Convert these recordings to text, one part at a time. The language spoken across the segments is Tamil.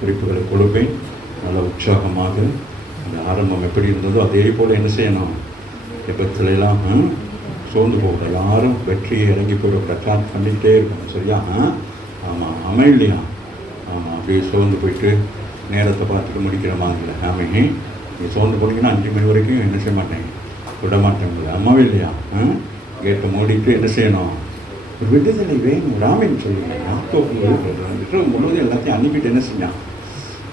குறிப்புகளை கொடுப்பேன். நல்ல உற்சாகமாக அந்த ஆரம்பம் எப்படி இருந்ததோ அதே போல் என்ன செய்யணும், விபத்துலாம் சோர்ந்து போகக்கூடாது. யாரும் வெற்றியை இறங்கி போய்ட பிரச்சாரம் பண்ணிக்கிட்டே இருக்கணும். சரியா? ஆமாம், ஆமாம் இல்லையா? ஆமாம், அப்படியே சோர்ந்து போயிட்டு நேரத்தை பார்த்துட்டு முடிக்கிற மாதிரி இல்லை. ஆமே, நீ சோர்ந்து போனீங்கன்னா 5 மணி வரைக்கும் என்ன செய்ய மாட்டேன், விட மாட்டேங்குது. அம்மாவே இல்லையா? கேட்டை மூடிட்டு என்ன செய்யணும், ஒரு விடுதலை வேணும். ராமன் சொல்லுங்கள், யாக்கோபு முழுவதும் எல்லாத்தையும் அனுப்பிட்டு என்ன செஞ்சான்,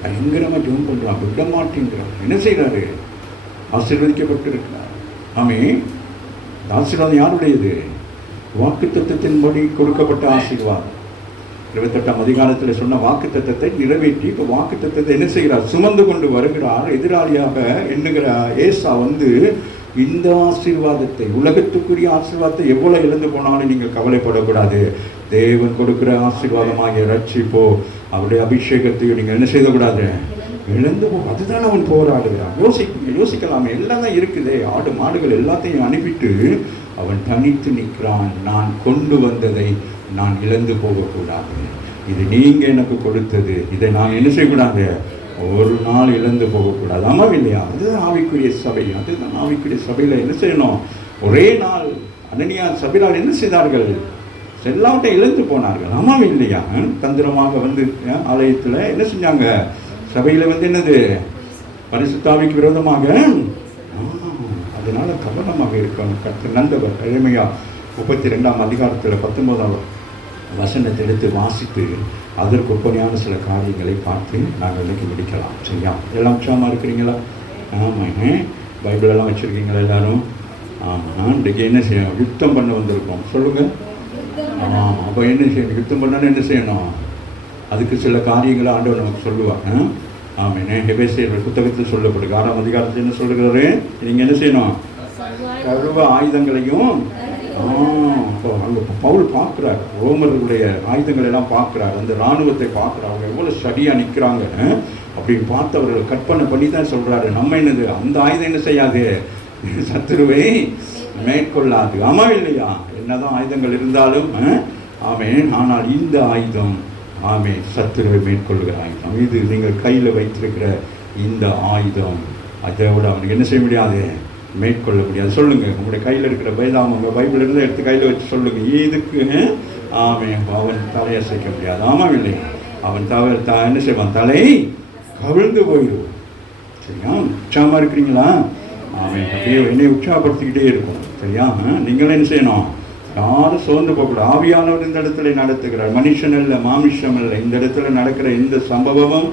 பயங்கரமாக ஜெபம் பண்ணுறான், விட மாட்டேங்கிறான். என்ன செய்கிறாரு, ஆசீர்வதிக்கப்பட்டு இருக்கிறார். ஆமே, ஆசீர்வாதம் யாருடையது? வாக்கு தத்தத்தின்படி கொடுக்கப்பட்ட ஆசீர்வாதம். 28ஆம் அதிகாரத்தில் சொன்ன வாக்கு தத்தத்தை நிறைவேற்றி இப்போ வாக்கு தத்தத்தை என்ன செய்கிறார், சுமந்து கொண்டு வருகிறார். எதிராளியாக எண்ணுகிற ஏசா இந்த ஆசீர்வாதத்தை, உலகத்துக்குரிய ஆசீர்வாதத்தை எவ்வளோ இழந்து போனாலும் நீங்கள் கவலைப்படக்கூடாது. தேவன் கொடுக்குற ஆசீர்வாதமாகிய ரட்சிப்போ அவருடைய அபிஷேகத்தையும் நீங்கள் என்ன செய்யக்கூடாது, இழந்து போ. அதுதான் அவன் போராடுகிறான். யோசிக்கலாமே, எல்லாம் தான் இருக்குதே, ஆடு மாடுகள் எல்லாத்தையும் அனுப்பிட்டு அவன் தனித்து நிற்கிறான். நான் கொண்டு வந்ததை நான் இழந்து போகக்கூடாது, இது நீங்கள் எனக்கு கொடுத்தது, இதை நான் என்ன செய்யக்கூடாது, ஒரு நாள் இழந்து போகக்கூடாது. ஆமாம் இல்லையா? அதுதான் ஆவிக்குரிய சபை. அதுதான் ஆவிக்குரிய சபையில் என்ன செய்யணும், ஒரே நாள் அனனியா சபையால் என்ன செய்தார்கள், எல்லாவற்றையும் இழந்து போனார்கள். ஆமாம் இல்லையா? தந்திரமாக ஆலயத்தில் என்ன செஞ்சாங்க, சபையில் என்னது, பரிசுத்த ஆவிக்கு விரோதமாக. அதனால கவனமாக இருக்கணும். கர்த்தர் நந்தவர் எரேமியா 32ஆம் அதிகாரத்தில் 19ஆம் வசனத்தை எடுத்து வாசித்து அதற்கு ஒப்பனையான சில காரியங்களை பார்த்து நாங்கள் இன்னைக்கு முடிக்கலாம். சரியா? எல்லாம் உற்சாகமாக இருக்கிறீங்களா? ஆமாங்க, பைபிளெல்லாம் வச்சுருக்கீங்களா எல்லாரும்? ஆமாம், இன்றைக்கு என்ன செய்யணும், யுத்தம் பண்ண வந்திருக்கோம். சொல்லுங்கள். ஆமாம், அப்போ என்ன செய்யணும், யுத்தம் பண்ணணும், என்ன செய்யணும், அதுக்கு சில காரியங்களை ஆண்டவர் நமக்கு சொல்லுவாங்க. ஆமாம், எபேசியர் புத்தகத்தில் சொல்லப்படுது 6ஆம் அதிகாரத்தில் என்ன சொல்லுகிறாரு, நீங்கள் என்ன செய்யணும், சர்வ ஆயுதங்களையும். இப்போ அங்கே பவுல் பார்க்குறார், ரோமர்களுடைய ஆயுதங்கள் எல்லாம் பார்க்குறாரு, அந்த இராணுவத்தை பார்க்குறாரு, அவங்க எவ்வளோ ஸ்டடியாக நிற்கிறாங்க அப்படின்னு பார்த்து அவர்கள் கற்பனை பண்ணி தான் சொல்கிறாரு, நம்ம என்னது, அந்த ஆயுதம் என்ன செய்யாது, சத்துருவை மேற்கொள்ளாது. ஆமா இல்லையா? என்னதான் ஆயுதங்கள் இருந்தாலும் ஆமென், ஆனால் இந்த ஆயுதம் சத்துருவை மேற்கொள்கிற ஆயுதம். இது நீங்கள் கையில் வைத்திருக்கிற இந்த ஆயுதம், அதை விட அவனுக்கு என்ன செய்ய முடியாது, மேற்கொள்ள முடியாது. சொல்லுங்கள், உங்களுடைய கையில் இருக்கிற உங்கள் பைபிள் இருந்து எடுத்து கையில் வச்சு சொல்லுங்கள், இதுக்கு அவன் தலையசைக்க முடியாது. ஆமாம் இல்லை? அவன் என்ன செய்வான், தலை கவிழ்ந்து போயிடுவோம். சரியா? உற்சாகமாக இருக்கிறீங்களா? அப்படியே என்னை உற்சாகப்படுத்திக்கிட்டே இருக்கும். சரியா? நீங்களும் என்ன செய்யணும், யாரும் சோர்ந்து போகக்கூடாது. ஆவியானவர் இந்த இடத்துல நடத்துகிறார், மனுஷன் அல்ல, மாமிஷம் அல்ல. இந்த இடத்துல நடக்கிற இந்த சம்பவமும்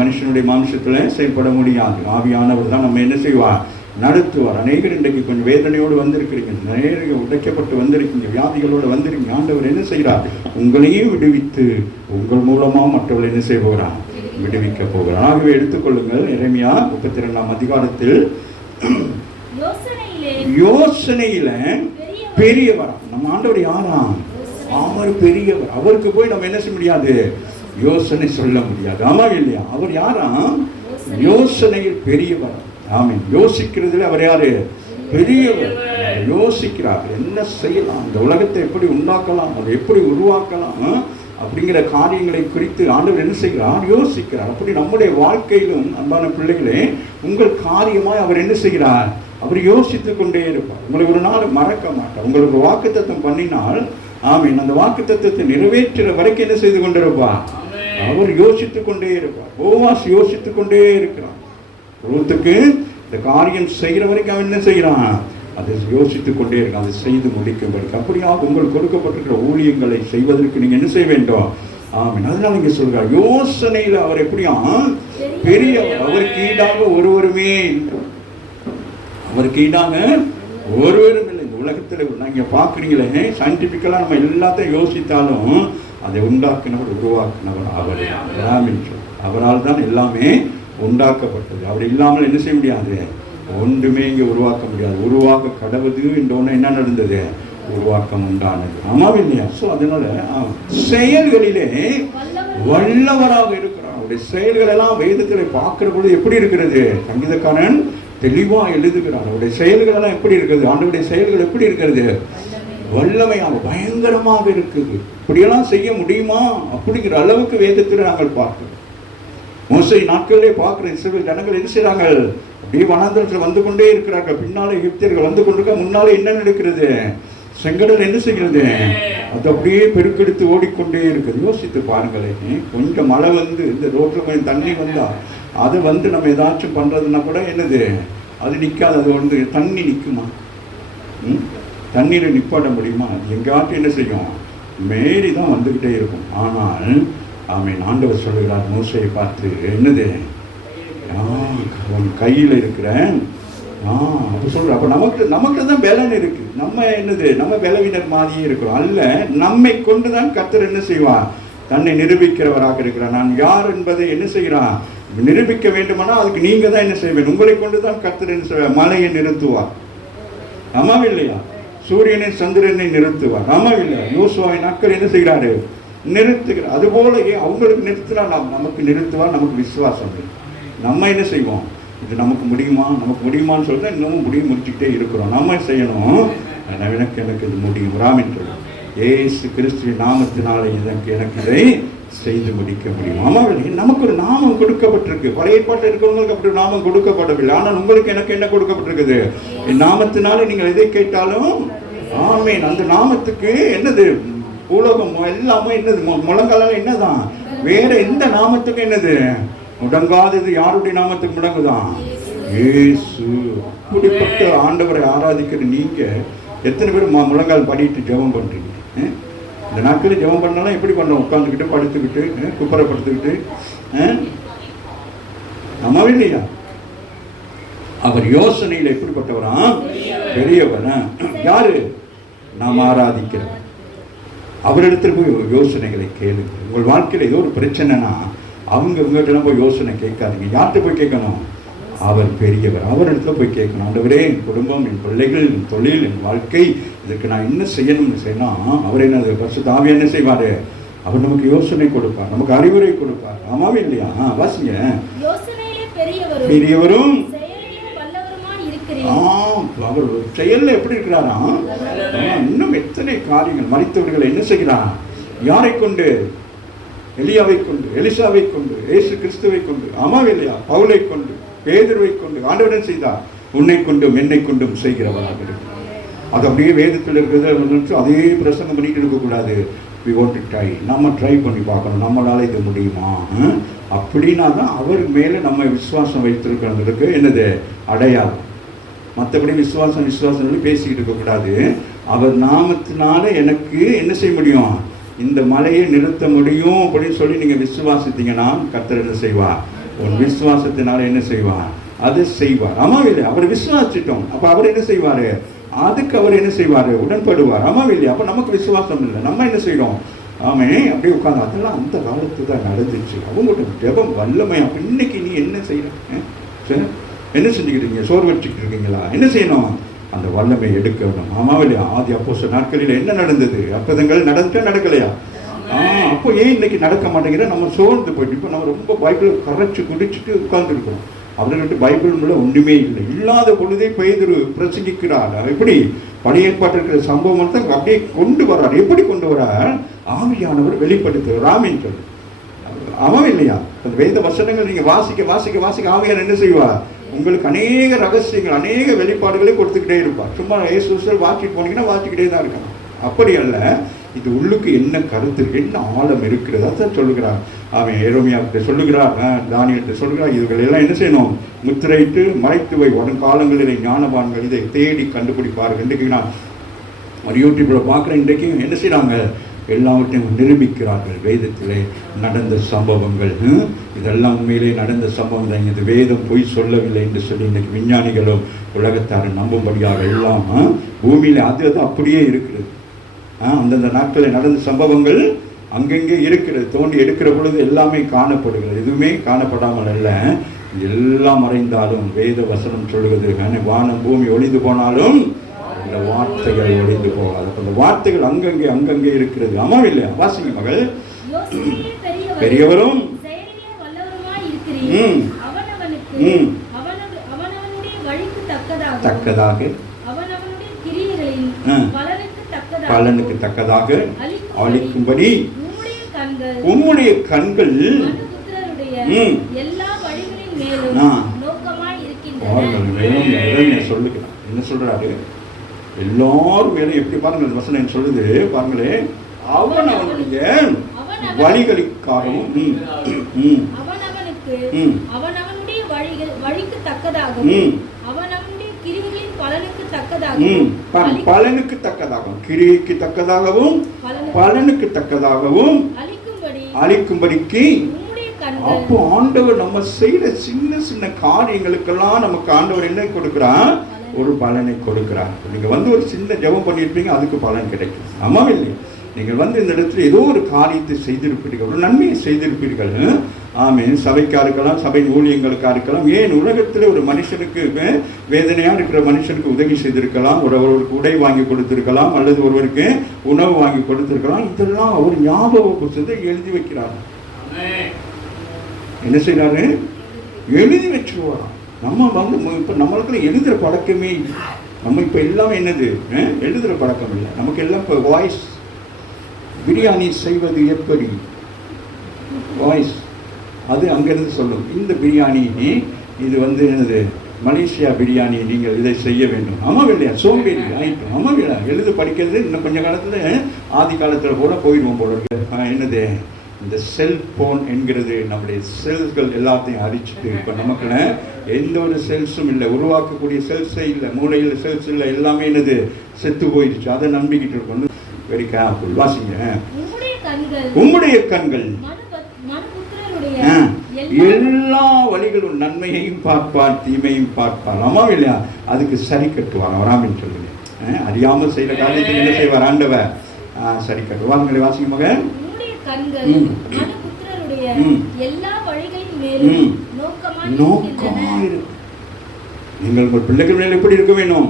மனுஷனுடைய மாமிஷத்தில் செயல்பட முடியாது. ஆவியானவர் தான் நம்ம என்ன செய்வார், நடத்துவார். அநேகர் இன்றைக்கு கொஞ்சம் வேதனையோடு வந்திருக்கிறீங்க, நிறைய உடைக்கப்பட்டு வந்திருக்கீங்க, வியாதிகளோடு வந்திருக்கீங்க. ஆண்டவர் என்ன செய்கிறார், உங்களையும் விடுவித்து உங்கள் மூலமாக மற்றவர்கள் என்ன செய்ய போகிறார், விடுவிக்க போகிறார். ஆகவே எடுத்துக்கொள்ளுங்கள், எரேமியா 32ஆம் அதிகாரத்தில் யோசனையில பெரியவர். நம்ம ஆண்டவர் யாராம், அவர் பெரியவர். அவருக்கு போய் நம்ம என்ன செய்ய முடியாது, யோசனை சொல்ல முடியாது. ஆமா இல்லையா? அவர் யாராம், யோசனையில் பெரியவர். ஆமீன். யோசிக்கிறதுல அவர் யாரு, பெரியவர். யோசிக்கிறார், என்ன செய்யலாம், இந்த உலகத்தை எப்படி உண்டாக்கலாம், அதை எப்படி உருவாக்கலாம் அப்படிங்கிற காரியங்களை குறித்து ஆண்டவர் என்ன செய்கிறார், யோசிக்கிறார். அப்படி நம்முடைய வாழ்க்கையிலும் அன்பான பிள்ளைகளே, உங்கள் காரியமாய் அவர் என்ன செய்கிறார், அவர் யோசித்து கொண்டே இருப்பார். உங்களை ஒரு நாள் மறக்க மாட்டார். உங்களுக்கு வாக்குத்தத்தம் பண்ணினால் ஆமீன், அந்த வாக்குத்தத்தத்தை நிறைவேற்றுற வரைக்கும் என்ன செய்து கொண்டிருப்பார், அவர் யோசித்து கொண்டே இருப்பார். போவாஸ் யோசித்து கொண்டே இருக்கிறான். ரூத்துக்கு இந்த காரியம் செய்கிற வரைக்கும் அவன் என்ன செய்கிறான், அதை யோசித்து கொண்டே இருக்கான், அதை செய்து முடிக்கும்படி. அப்படியாக உங்களுக்கு கொடுக்கப்பட்டிருக்கிற ஊழியங்களை செய்வதற்கு நீங்கள் என்ன செய்ய வேண்டும், ஆமீன். அதனால இங்கே சொல்கிறார், யோசனையில் அவர் எப்படியா பெரிய, அவருக்கு ஈடாக ஒருவருமே, அவருக்கு ஈடாக ஒருவரும் இல்லை இந்த உலகத்தில். நீங்கள் பார்க்குறீங்களே, சயின்டிஃபிக்கலாக நம்ம எல்லாத்தையும் யோசித்தாலும் அதை உண்டாக்கினவர், உருவாக்கினவர் அவர். அவரால் தான் எல்லாமே உண்டாக்கப்பட்டது. அப்படி இல்லாமல் என்ன செய்ய முடியாது, ஒன்றுமே இங்கே உருவாக்க முடியாது. உருவாக்க கடவுது என்றோன்னு என்ன நடந்தது, உருவாக்கம் உண்டானது. ஆமாம் இல்லையா? ஸோ அதனால செயல்களிலே வல்லவராக இருக்கிறார். அவருடைய செயல்கள் எல்லாம் வேதத்தில் பார்க்கிற பொழுது எப்படி இருக்கிறது, சங்கீதக்காரன் தெளிவாக எழுதுகிறார். அவருடைய செயல்கள் எல்லாம் எப்படி இருக்கிறது, ஆண்டவருடைய செயல்கள் எப்படி இருக்கிறது, வல்லமையாக பயங்கரமாக இருக்குது. இப்படியெல்லாம் செய்ய முடியுமா அப்படிங்கிற அளவுக்கு வேதத்தில் நாங்கள் பார்க்கிறோம். மோசே நாட்களிலே பார்க்கிற இஸ்ரவேல் ஜனங்கள் என்ன செய்றாங்க? அப்படியே வனாந்தரத்தில் வந்து கொண்டே இருக்கிறார்கள். பின்னாலே எகிப்தியர்கள் வந்து கொண்டிருக்க, முன்னாலே என்ன நடக்கிறது? செங்கடல் என்ன செய்கிறது? அது அப்படியே பெருக்கெடுத்து ஓடிக்கொண்டே இருக்குது. யோசித்து பாருங்களேன். கொஞ்சம் மழை வந்து இந்த ரோட்டில் கொஞ்சம் தண்ணி வந்தா அதை வந்து நம்ம ஏதாச்சும் பண்ணுறதுன்னா கூட என்னது, அது நிற்காது. அது வந்து தண்ணி நிற்குமா? தண்ணீரை நிப்பாட்ட முடியுமா? அது எங்கேயாச்சும் என்ன செய்யும்? மேரி தான் வந்துக்கிட்டே இருக்கும். ஆனால் ஆமென், ஆண்டவர் சொல்லுகிறார் மோசேயை பார்த்து, என்னது, உன் கையில் இருக்கிற அப்போ சொல்கிற. அப்போ நமக்கு தான் பலன் இருக்குது. நம்ம என்னது, நம்ம பலவீனர் மாதிரியே இருக்கிறோம். அல்ல, நம்மை கொண்டு தான் கர்த்தர் என்ன செய்வார்? தன்னை நிரூபிக்கிறவராக இருக்கிறார். நான் யார் என்பதை என்ன செய்கிறான்? நிரூபிக்க வேண்டுமானால் அதுக்கு நீங்கள் தான் என்ன செய்வேன்? உங்களை கொண்டு தான் கர்த்தர் என்ன செய்வார்? மலையை நிறுத்துவார். ஆமாம் இல்லையா? சூரியனை சந்திரனை நிறுத்துவார். ஆமாம் இல்லையா? யோசுவாவின் நாட்கள் என்ன செய்கிறாரு? நிறுத்துகிறார். அதுபோல அவங்களுக்கு நிறுத்தினா நமக்கு நிறுத்துவார். நமக்கு விசுவாசம் இல்லை. நம்ம என்ன செய்வோம்? இது நமக்கு முடியுமா, நமக்கு முடியுமான்னு சொல்லிட்டு இன்னமும் முடிச்சுக்கிட்டே இருக்கிறோம். நம்ம செய்யணும், எனக்கு இது முடியும். ராமின் சொல்லும், ஏசு கிறிஸ்துவின் நாமத்தினாலே எனக்கு இதை செய்து முடிக்க முடியும். ஆமாம், நமக்கு ஒரு நாமம் கொடுக்கப்பட்டிருக்கு. பழைய ஏற்பாட்டில் இருக்கிறவங்களுக்கு அப்படி நாமம் கொடுக்கப்படவில்லை. ஆனால் உங்களுக்கு எனக்கு என்ன கொடுக்கப்பட்டிருக்குது? என் நாமத்தினாலே நீங்கள் எதை கேட்டாலும் ஆமேன். அந்த நாமத்துக்கு என்னது? உலகம் எல்லாமே என்னது? முழங்கால என்னதான்? வேற எந்த நாமத்துக்கு என்னது முடங்காதது? யாருடைய நாமத்துக்கு முடங்குதான்? இயேசு. இப்படிப்பட்ட ஆண்டவரை ஆராதிக்கிற நீங்க எத்தனை பேர் முழங்கால் படிட்டு ஜெபம் பண்றீங்க? இந்த நாட்களில் ஜெபம் பண்ணாலும் எப்படி பண்ணோம்? உட்காந்துக்கிட்டு, படுத்துக்கிட்டு, குப்பரப்படுத்துக்கிட்டு. நம்மவே இல்லையா? அவர் யோசனையில் எப்படிப்பட்டவரா? பெரியவர். யாரு? நாம் ஆராதிக்கிறவர். அவரிடத்தில் போய் யோசனைகளை கேளுங்க. உங்கள் வாழ்க்கையில் ஏதோ ஒரு பிரச்சனைனா உங்கள்கிட்ட போய் யோசனை கேட்காதீங்க. யார்கிட்ட போய் கேட்கணும்? அவர் பெரியவர். அவரிடத்துல போய் கேட்கணும். ஆண்டவரே, என் குடும்பம், என் பிள்ளைகள், என் தொழில், என் வாழ்க்கை, இதுக்கு நான் என்ன செய்யணும்னு சொன்னால் அவர் என்ன பரிசுத்த ஆவி என்ன செய்வார்? அவர் நமக்கு யோசனை கொடுப்பார், நமக்கு அறிவுரை கொடுப்பார். ஆமாவே இல்லையா? வாசிங்க. பெரியவரும் அவர் செயல்ல எப்படி இருக்கிறாரா? இன்னும் எத்தனை காரியங்கள். மரித்தவர்களை என்ன செய்கிறார்? யாரை கொண்டு? எலியாவை கொண்டு, எலிசாவை கொண்டு, இயேசு கிறிஸ்துவை கொண்டு. ஆமாவே இல்லையா? பவுலை கொண்டு, பேதுருவை கொண்டு. ஆண்டவரே செய்தார். உன்னை கொண்டும் என்னை கொண்டும் செய்கிறவராக இருக்கு. அது அப்படியே வேதத்தில் இருக்கிறது. அதே பிரசங்கம் பண்ணிட்டு இருக்கக்கூடாது. We want to try. நம்ம ட்ரை பண்ணி பார்க்கணும். நம்மளால இது முடியுமா? அப்படின்னா தான் அவர் மேலே நம்ம விசுவாசம் வைத்திருக்கிறவங்களுக்கு என்னது அடையாளம். மற்றபடி விசுவாசம் சொல்லி பேசிக்கிட்டு இருக்கக்கூடாது. அவர் நாமத்தினால எனக்கு என்ன செய்ய முடியும்? இந்த மலையை நிறுத்த முடியும் அப்படின்னு சொல்லி நீங்கள் விசுவாசித்தீங்கன்னா கர்த்தர் என்ன செய்வார்? உன் விசுவாசத்தினால என்ன செய்வார்? அதை செய்வார். ஆமாவில்லை? அவர் விசுவாசிட்டோம். அப்போ அவர் என்ன செய்வார்? அதுக்கு அவர் என்ன செய்வார்? உடன்படுவார். ஆமாவில்லை? அப்போ நமக்கு விசுவாசம் இல்லை. நம்ம என்ன செய்யறோம்? ஆமே அப்படியே உட்காந்து. அதெல்லாம் அந்த காலத்து தான் நடந்துச்சு. அவங்கள்ட்ட ஜெபம் வல்லமை. அப்போ இன்னைக்கு நீ என்ன செய்யற? சரி, என்ன செஞ்சுக்கிட்டீங்க? சோறு வச்சுக்கிட்டு இருக்கீங்களா? என்ன செய்யணும்? அந்த வல்லமை எடுக்கணும். ஆமாவில்லையா? ஆதி அப்போஸ்தலர் நாட்களில் என்ன நடந்தது? அற்புதங்கள் நடக்கலையா? அப்போ ஏன் இன்னைக்கு நடக்க மாட்டேங்கிற? நம்ம சோர்ந்து போயிட்டு இப்போ நம்ம ரொம்ப பைபிளை கரைச்சி குடிச்சிட்டு உட்கார்ந்துருக்கோம். அவர்கள்ட்ட பைபிள் ஒன்றுமே இல்லை. இல்லாத பொழுதே பேதுரு பிரசங்கிக்கிறார். எப்படி பழைய ஏற்பாட்டில் இருக்கிற சம்பவம் தான் அப்படியே கொண்டு வர்றார். எப்படி கொண்டு வர்றார்? ஆவியானவர் வெளிப்படுத்துவார். ராமின் சொல்லு. ஆமாம் இல்லையா? அந்த வேத வசனங்கள் நீங்கள் வாசிக்க ஆவியார் என்ன செய்வார்? உங்களுக்கு அநேக ரகசியங்கள், அநேக வெளிப்பாடுகளை கொடுத்துக்கிட்டே இருப்பார். சும்மா ஏசுசல் வாசிட்டு போனீங்கன்னா வாசிக்கிட்டே தான் இருக்கணும். அப்படி அல்ல. இது உள்ளுக்கு என்ன கருத்து இருக்கு, என்ன ஆழம் இருக்கிறது, அதான் சொல்லுகிறார். அவன் எரேமியாவிட்ட சொல்லுகிறார், தானியேல்கிட்ட சொல்லுகிறார். இதுகள் எல்லாம் என்ன செய்யணும்? முத்திரையிட்டு மறைத்து வை. வரும் காலங்களில் ஞானவான்கள் இதை தேடி கண்டுபிடிப்பார்கள். இன்றைக்கு நான் ஒரு யூடியூப்பில் பார்க்குறேன். இன்றைக்கு என்ன செய்கிறாங்க? எல்லாவற்றையும் நிரூபிக்கிறார்கள். வேதத்திலே நடந்த சம்பவங்கள், இதெல்லாம் உண்மையிலே நடந்த சம்பவம் தான். இது வேதம் பொய் சொல்லவில்லை என்று சொல்லி இன்றைக்கு விஞ்ஞானிகளும் உலகத்தாரும் நம்பும்படியாக எல்லாம் பூமியில் அது அப்படியே இருக்கிறது. அந்தந்த நாட்களில் நடந்த சம்பவங்கள் அங்கங்கே இருக்கிறது. தோண்டி எடுக்கிற பொழுது எல்லாமே காணப்படுகிறது. எதுவுமே காணப்படாமல் அல்ல, எல்லாம் மறைந்தாலும் வேத வசனம் சொல்லுகிறது, வானம் பூமி ஒளிந்து போனாலும் இந்த வார்த்தைகள் ஒளிந்து போகாது. அந்த வார்த்தைகள் அங்கங்கே இருக்கிறது. ஆமா இல்லையா? வாசிங்க மகள். பெரியவரும் தக்கதாக பலனுக்கு தக்கதாக அளிக்கும்படி உம்முடைய கண்கள் எல்லா வழிகளின் மேலும் நோக்கமாய் இருக்கின்றன. சொல்லுகிறார், என்ன சொல்றாரு? எல்லாரும் வேணும். எப்படி பாருங்கள், வசனம் சொல்லுது பாருங்களே, அவன் அவனுடைய வழிகளுக்காகவும் அவனவனுடைய வழிக்கு தக்கதாகவும் அவனவனுடைய கிரியைகளின் பலனுக்கு தக்கதாகவும் பலனுக்கு தக்கதாகவும் கிரியைக்கு தக்கதாகவும் பலனுக்கு தக்கதாகவும் அளிக்கும்படிக்கு. அப்போ ஆண்டவர் நம்ம செய்யற சின்ன சின்ன காரியங்களுக்கெல்லாம் நமக்கு ஆண்டவர் என்ன கொடுக்கிறார்? ஒரு பலனை கொடுக்கிறார். நீங்க ஒரு சின்ன ஜெபம் பண்ணியிருப்பீங்க, அதுக்கு பலன் கிடைக்கும். ஆமா இல்லையா? நீங்கள் இந்த இடத்துல ஏதோ ஒரு காரியத்தை செய்திருப்பீர்கள், ஒரு நன்மையை செய்திருப்பீர்கள். ஆமீன். சபைக்கா இருக்கலாம், சபை ஊழியங்களுக்கா இருக்கலாம், ஏன் உலகத்தில் ஒரு மனுஷனுக்கு வேதனையா இருக்கிற மனுஷனுக்கு உதவி செய்திருக்கலாம், ஒருவருக்கு உடை வாங்கி கொடுத்திருக்கலாம், அல்லது ஒருவருக்கு உணவு வாங்கி கொடுத்திருக்கலாம். இதெல்லாம் அவர் ஞாபக புத்தகத்தை எழுதி வைக்கிறார். என்ன செய்யறாரு? எழுதி வச்சுருவாராம். நம்ம இப்ப நம்மளுக்கு எழுதுற பழக்கமே இல்லை. நம்ம இப்ப எல்லாமே என்னது? எழுதுற பழக்கம் இல்லை நமக்கு எல்லாம். இப்போ வாய்ஸ் பிரியாணி செய்வது எப்படி? வாய்ஸ் அது அங்கிருந்து சொல்லும், இந்த பிரியாணி இது என்னது, மலேசியா பிரியாணி, நீங்கள் இதை செய்ய வேண்டும். ஆமாம் இல்லையா? சோம்பேறி ஆயிட்டோம். ஆமாம் இல்லையா? எழுது படிக்கிறது இன்னும் கொஞ்ச காலத்தில் ஆதி காலத்தில் கூட போயிடுவோம் போல இருக்கு. என்னது, இந்த செல்போன் என்கிறது நம்முடைய செல்கள் எல்லாத்தையும் அரிச்சிட்டு இப்போ நமக்குன்னு எந்த ஒரு செல்ஸும் இல்லை, உருவாக்கக்கூடிய செல்ஸே இல்லை, மூளையில் செல்ஸ் இல்லை, எல்லாமே என்னது, செத்து போயிடுச்சு. அதை நம்பிக்கிட்டு இருக்கணும். Very careful. வாசிங்க. உம்முடைய கண்கள் எல்லா வழிகளும் நன்மையையும் பார்ப்பார், தீமையும் பார்ப்பார். ஆமாம் இல்லையா? அதுக்கு சரி கட்டுவார். வராமின்னு சொல்லுங்க. அறியாமல் செய்த காரியத்தை என்ன செய்வார் ஆண்டவர்? சரி கட்டுவார். வாசிங்க மகன். நீங்கள் உங்கள் பிள்ளைகள் மேல் எப்படி இருக்க வேண்டும்?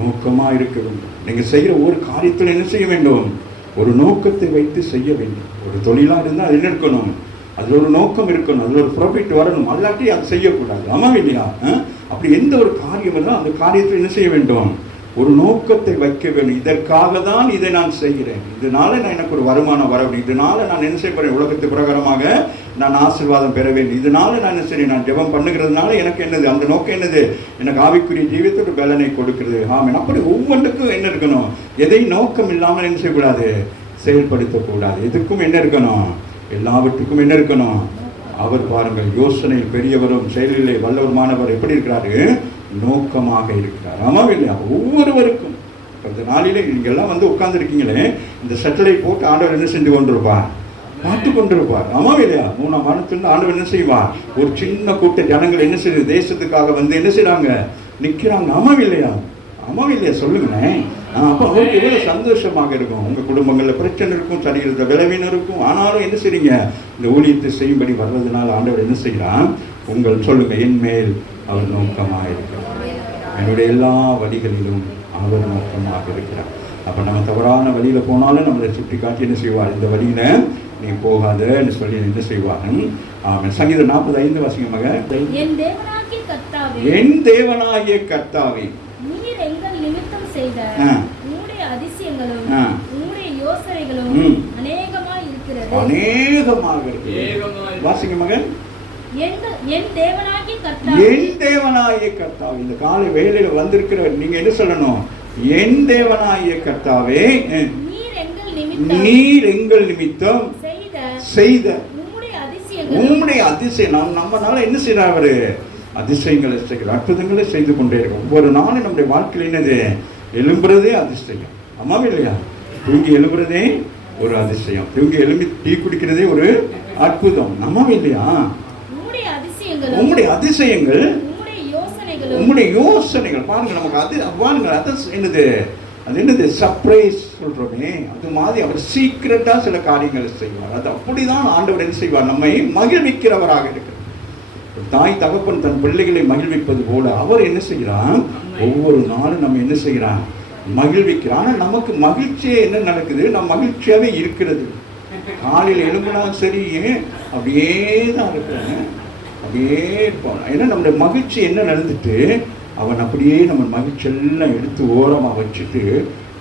நோக்கமா இருக்க வேண்டும். நீங்க செய்யற ஒரு காரியத்தில் என்ன செய்ய வேண்டும்? ஒரு நோக்கத்தை வைத்து செய்ய வேண்டும். ஒரு தொழிலா இருந்தால் அது என்ன இருக்கணும்? அதுல ஒரு நோக்கம் இருக்கணும், அதுல ஒரு ப்ராஃபிட் வரணும். அல்லாட்டி அது செய்யக்கூடாது. ஆமா இல்லையா? அப்படி எந்த ஒரு காரியம் இருந்தால் அந்த காரியத்தில் என்ன செய்ய வேண்டும்? ஒரு நோக்கத்தை வைக்க வேண்டும். இதற்காக தான் இதை நான் செய்கிறேன், இதனால நான் எனக்கு ஒரு வருமானம் வர வேண்டும், இதனால நான் என்ன செய்ய போறேன், உலகத்து பிரகாரமாக நான் ஆசீர்வாதம் பெற வேண்டும், இதனால நான் என்ன செய்ய, நான் ஜெபம் பண்ணுகிறதுனால எனக்கு என்னது, அந்த நோக்கம் என்னது, எனக்கு ஆவிக்குரிய ஜீவியத்துக்கு பலனை கொடுக்கிறது. ஆமென். அப்படி ஒவ்வொன்றுக்கும் என்ன இருக்கணும்? எதை நோக்கம் இல்லாமல் என்ன செய்யக்கூடாது? செயல்படுத்தக்கூடாது. எதுக்கும் என்ன இருக்கணும்? எல்லாவற்றுக்கும் என்ன இருக்கணும்? அவர் பாருங்கள், யோசனையில் பெரியவரும் செயலிலே வல்லவருமானவர் எப்படி இருக்கிறாரு? நோக்கமாக இருக்கிறார். ஆமாம் இல்லையா? ஒவ்வொருவருக்கும் இந்த நாளிலே நீங்கள்லாம் உட்கார்ந்துருக்கீங்களே, இந்த சட்டலைட் போட்டு ஆண்டவர் என்ன செஞ்சு கொண்டிருப்பார்? பார்த்து கொண்டிருப்பார். ஆமாம் இல்லையா? 3ஆம் வானத்திலிருந்து ஆண்டவர் என்ன செய்வார்? ஒரு சின்ன கூட்ட ஜனங்கள் என்ன செய்யுது? தேசத்துக்காக என்ன செய்றாங்க? நிற்கிறாங்க. ஆமாம் இல்லையா? ஆமாம் இல்லையா? சொல்லுங்களேன். அப்போ அவருக்கு எவ்வளோ சந்தோஷமாக இருக்கும். உங்கள் குடும்பங்களில் பிரச்சனை இருக்கும், சரீரத்தில் விளைவினம் இருக்கும். ஆனாலும் என்ன செய்றீங்க? இந்த ஊழியத்தை செய்யும்படி வர்றதுனால ஆண்டவர் என்ன செய்கிறான்? உங்கள் சொல்லுங்க, என் மேல் அவர் நோக்கமாக இருக்கிறார், என்னுடைய எல்லா வழிகளிலும் அவர் நோக்கமாக இருக்கிறார். அப்போ நம்ம தவறான வழியில் போனாலும் நம்மளை சுட்டி காட்டி என்ன செய்வார்? இந்த வழியில் நீ போகாதன்னு சொல்லி என்ன செய்வார்? சங்கீதம் 45 வாசிங்க மக. என் தேவனாகிய கர்த்தாவே, என் தேவனாகிய கர்த்தாவே, நீர் எங்கள் நிமித்தம் செய்த உம்முடைய அதிசயங்களும் உம்முடைய யோசனைகளும் அநேகமாய் இருக்கிறது. அநேகமாக இருக்கிறது. வாசிங்க மகன். என் தேவனாகிய கர்த்தாவே, என் தேவனாகிய கர்த்தாவே. இந்த காலை வேளையில வந்திருக்கிற நீங்க என்ன சொல்லணும்? என் தேவனாகிய கர்த்தாவே, நீர் எங்கள் நிமித்தம் செய்த உம்முடைய அதிசயம். நம்மனால என்ன செய்யறாரு? அவரு அதிசயங்களை செய்கிறார், அற்புதங்களை செய்து கொண்டே இருக்கும். ஒவ்வொரு நாளும் நம்முடைய வாழ்க்கையில் என்னது? எழும்புறதே அதிசயம். ஆமாம் இல்லையா? தூங்கி எழும்புறதே ஒரு அதிசயம், தூங்கி எழும்பி டீ குடிக்கிறதே ஒரு அற்புதம். ஆமாம் இல்லையா? உம்முடைய அதிசயங்கள், உம்முடைய யோசனைகள் பாருங்க. நமக்கு அது பாருங்க, அது என்னது? அது என்னது? சர்ப்ரைஸ் சொல்றோமே, அது மாதிரி அவர் சீக்கிரட்டா சில காரியங்களை செய்வார். அது அப்படிதான் ஆண்டவர் என்ன செய்வார்? நம்மை மகிழ்விக்கிறவராக இருக்கிறார். தாய் தகப்பன் தன் பிள்ளைகளை மகிழ்விப்பது போல அவர் என்ன செய்கிறார்? ஒவ்வொரு நாளும் நம்ம என்ன செய்கிறார்? மகிழ்விக்கிறார். ஆனால் நமக்கு மகிழ்ச்சியே என்ன நடக்குது? நம்ம மகிழ்ச்சியாவே இருக்கிறது. காலையில் எழும்பினாலும் சரி அப்படியே தான் இருக்கிறாங்க, அப்படியே இருப்பாங்க. ஏன்னா நம்முடைய மகிழ்ச்சி என்ன நடந்துட்டு, அவன் அப்படியே நம்ம மகிழ்ச்சி எல்லாம் எடுத்து ஓரமாக வச்சுட்டு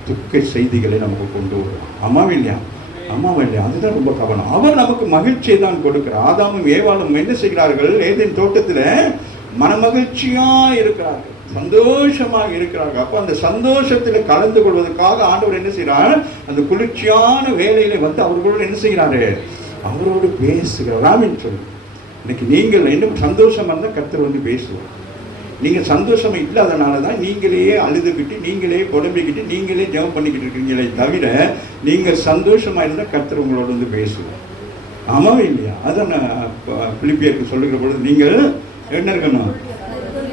துக்க செய்திகளை நமக்கு கொண்டு வருவார். அம்மாவும் இல்லையா? அம்மாவும் இல்லையா? அதுதான் ரொம்ப கவனம். அவர் நமக்கு மகிழ்ச்சியை தான் கொடுக்கிறார். ஆதாமும் ஏவாளும் என்ன செய்கிறார்கள்? ஏதேன் தோட்டத்தில் மனமகிழ்ச்சியா இருக்கிறார்கள், சந்தோஷமாக இருக்கிறார்கள். அப்போ அந்த சந்தோஷத்தில் கலந்து கொள்வதற்காக ஆண்டவர் என்ன செய்கிறார்? அந்த குளிர்ச்சியான வேலையில வந்து அவர்களோடு என்ன செய்கிறாரு? அவரோடு பேசுகிறார். ராமின் சொல்லு, இன்னைக்கு நீங்கள் இன்னும் சந்தோஷமா இருந்தால் கர்த்தர் வந்து பேசுவார். நீங்கள் சந்தோஷம் இல்லாதனால தான் நீங்களே அழுதுகிட்டு, நீங்களே புலம்பிக்கிட்டு, நீங்களே ஜெபம் பண்ணிக்கிட்டு இருக்கீங்களே தவிர, நீங்கள் சந்தோஷமாக இருந்தால் கர்த்தர் உங்களோட வந்து பேசுவார். ஆமாவே இல்லையா? அதான் பிலிப்பியருக்கு சொல்லுகிற பொழுது நீங்கள் என்ன இருக்கணும்?